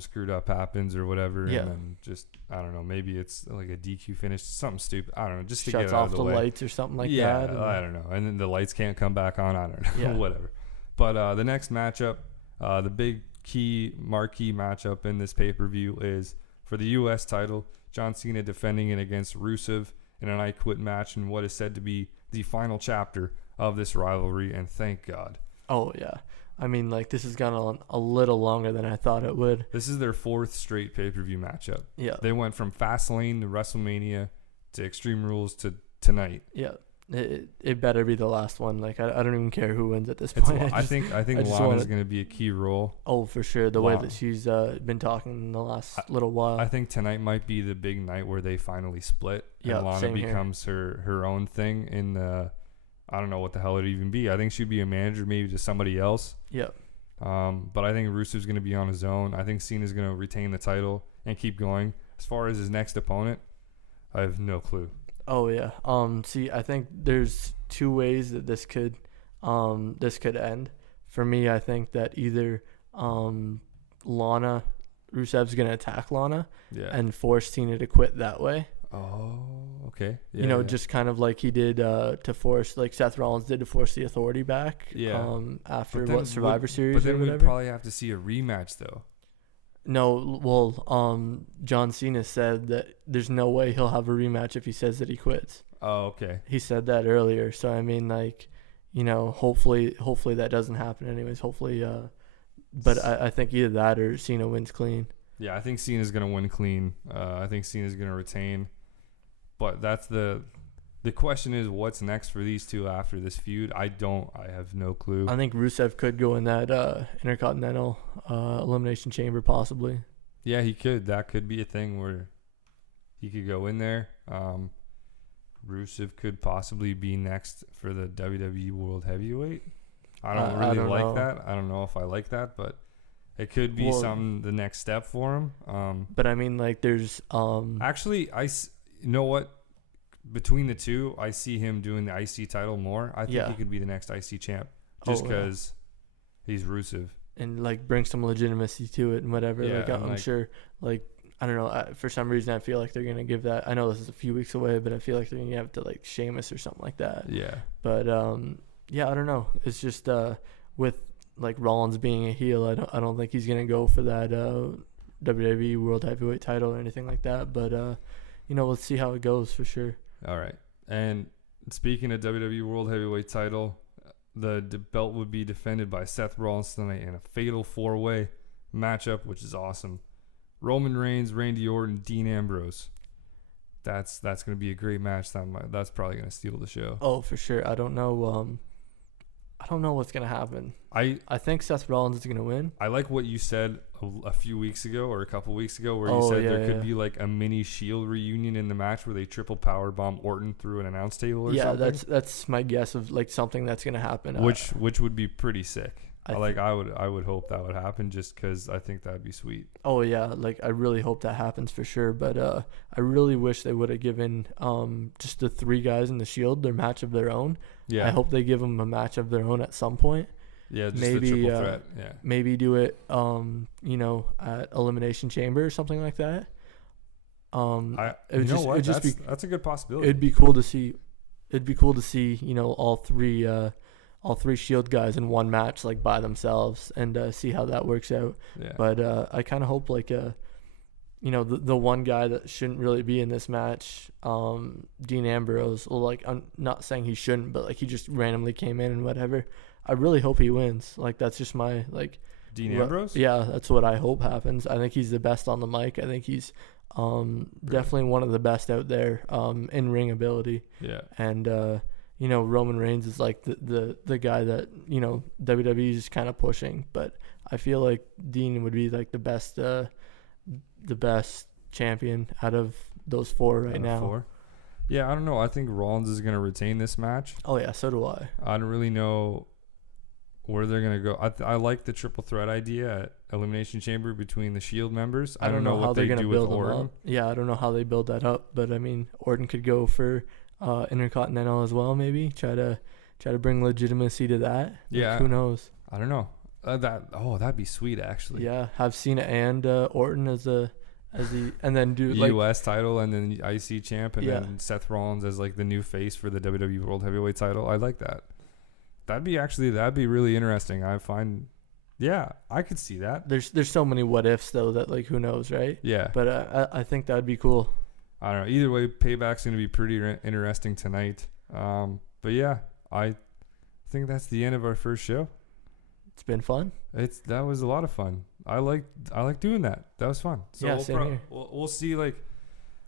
screwed up happens or whatever. Yeah. And then just, I don't know, maybe it's like a DQ finish, something stupid. I don't know, just to get out of the way. Shuts off the lights or something like that. Yeah, I don't know. And then the lights can't come back on. I don't know. Yeah. Whatever. But the next matchup, the big marquee matchup in this pay-per-view is for the U.S. title, John Cena defending it against Rusev in an I Quit match in what is said to be the final chapter of this rivalry, and thank God. Oh, yeah. I mean, like, this has gone on a little longer than I thought it would. This is their 4th straight pay-per-view matchup. Yeah. They went from Fastlane to WrestleMania to Extreme Rules to tonight. Yeah. It better be the last one. Like, I don't even care who wins at this point. I think Lana's going to be a key role. Oh, for sure. The way that she's been talking in the last little while. I think tonight might be the big night where they finally split. Yeah, and Lana becomes her own thing in the... I don't know what the hell it'd even be. I think she'd be a manager maybe to somebody else. Yep. But I think Rusev's going to be on his own. I think Cena's going to retain the title and keep going. As far as his next opponent, I have no clue. Oh yeah. See, I think there's 2 ways that this could end. For me, I think that either Rusev's going to attack Lana and force Cena to quit that way. Oh, okay. Yeah, just kind of like he did to force, like Seth Rollins did to force the Authority back. Yeah. After Survivor Series. But then we'd probably have to see a rematch though. No, well, John Cena said that there's no way he'll have a rematch if he says that he quits. Oh, okay. He said that earlier, so I mean, like, hopefully that doesn't happen anyways. Hopefully, but I think either that or Cena wins clean. Yeah, I think Cena's gonna win clean. I think Cena's gonna retain. But that's the question is what's next for these two after this feud. I have no clue. I think Rusev could go in that Intercontinental Elimination Chamber possibly. Yeah, he could. That could be a thing where he could go in there. Rusev could possibly be next for the WWE World Heavyweight. I don't like that. I don't know if I like that, but It could be Well, something the next step for him. But I mean, like, there's Actually, you know what? Between the two, I see him doing the IC title more. I think he could be the next IC champ just because he's Rusev. And, like, bring some legitimacy to it and whatever. Yeah, like, I'm sure, like, I don't know. For some reason, I feel like they're going to give that. I know this is a few weeks away, but I feel like they're going to have to, like, Sheamus or something like that. Yeah. But, yeah, I don't know. It's just with, like, Rollins being a heel, I don't think he's going to go for that WWE World Heavyweight title or anything like that. But, let's see how it goes for sure. All right. And speaking of WWE World Heavyweight title, the belt would be defended by Seth Rollins tonight in a fatal 4-way matchup, which is awesome. Roman Reigns, Randy Orton, Dean Ambrose. That's going to be a great match. That's probably going to steal the show. Oh, for sure. I don't know. I don't know what's going to happen. I think Seth Rollins is going to win. I like what you said a few weeks ago or a couple weeks ago where you said there could be like a mini Shield reunion in the match where they triple powerbomb Orton through an announce table or something. Yeah, that's my guess of like something that's going to happen. Which would be pretty sick. I would hope that would happen just because I think that'd be sweet. Oh yeah, like I really hope that happens for sure. But I really wish they would have given just the 3 guys in the Shield their match of their own. Yeah, I hope they give them a match of their own at some point. Yeah, just maybe the triple threat. Yeah, maybe do it at Elimination Chamber or something like that. That's a good possibility. It'd be cool to see. All three Shield guys in one match, like by themselves, and see how that works out. Yeah. But I kind of hope like the one guy that shouldn't really be in this match, Dean Ambrose. Well, like I'm not saying he shouldn't, but like he just randomly came in and whatever. I really hope he wins. Like that's just my like. Dean Ambrose? Yeah, that's what I hope happens. I think he's the best on the mic. I think he's definitely one of the best out there in ring ability. Yeah. And Roman Reigns is like the guy that WWE is kind of pushing, but I feel like Dean would be like the best champion out of those 4 right now. 4? Yeah, I don't know. I think Rollins is going to retain this match. Oh yeah, so do I. I don't really know where they're going to go. I like the triple threat idea at Elimination Chamber between the Shield members. I don't know what they do with Orton. Yeah, I don't know how they build that up, but I mean, Orton could go for Intercontinental as well, maybe try to bring legitimacy to that. Yeah, like, who knows? I don't know. That'd be sweet actually. Yeah, have Cena and Orton as the and then do like US title and then the IC champ and then Seth Rollins as like the new face for the WWE World Heavyweight title. I like that. That'd be really interesting. I find, I could see that. There's so many what ifs though that like who knows, right? Yeah. But I think that'd be cool. I don't know. Either way, Payback's going to be pretty interesting tonight. But yeah, I think that's the end of our first show. It's been fun. That was a lot of fun. I like doing that. That was fun. So same here. We'll see. Like,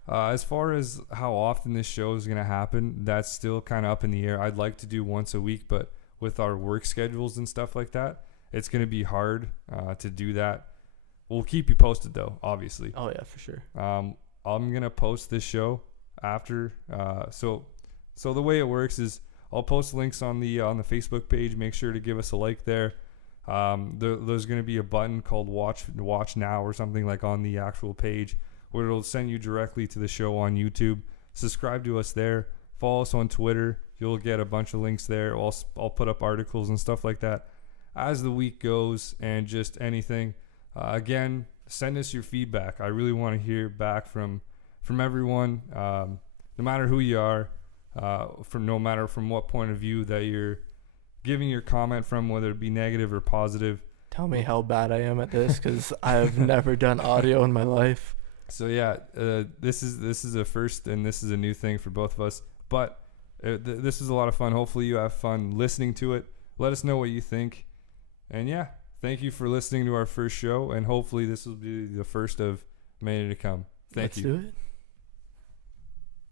as far as how often this show is going to happen, that's still kind of up in the air. I'd like to do once a week, but with our work schedules and stuff like that, it's going to be hard to do that. We'll keep you posted though, obviously. Oh yeah, for sure. I'm going to post this show after. So the way it works is I'll post links on the Facebook page. Make sure to give us a like there. There's going to be a button called Watch Now or something like on the actual page where it'll send you directly to the show on YouTube. Subscribe to us there. Follow us on Twitter. You'll get a bunch of links there. I'll put up articles and stuff like that as the week goes and just anything. Again, send us your feedback. I really want to hear back from everyone, no matter who you are, no matter from what point of view that you're giving your comment from, whether it be negative or positive. Tell me how bad I am at this because I've never done audio in my life. So yeah, this is a first and this is a new thing for both of us. But this is a lot of fun. Hopefully you have fun listening to it. Let us know what you think. And yeah, thank you for listening to our first show. And hopefully this will be the first of many to come. Thank you. Let's do it.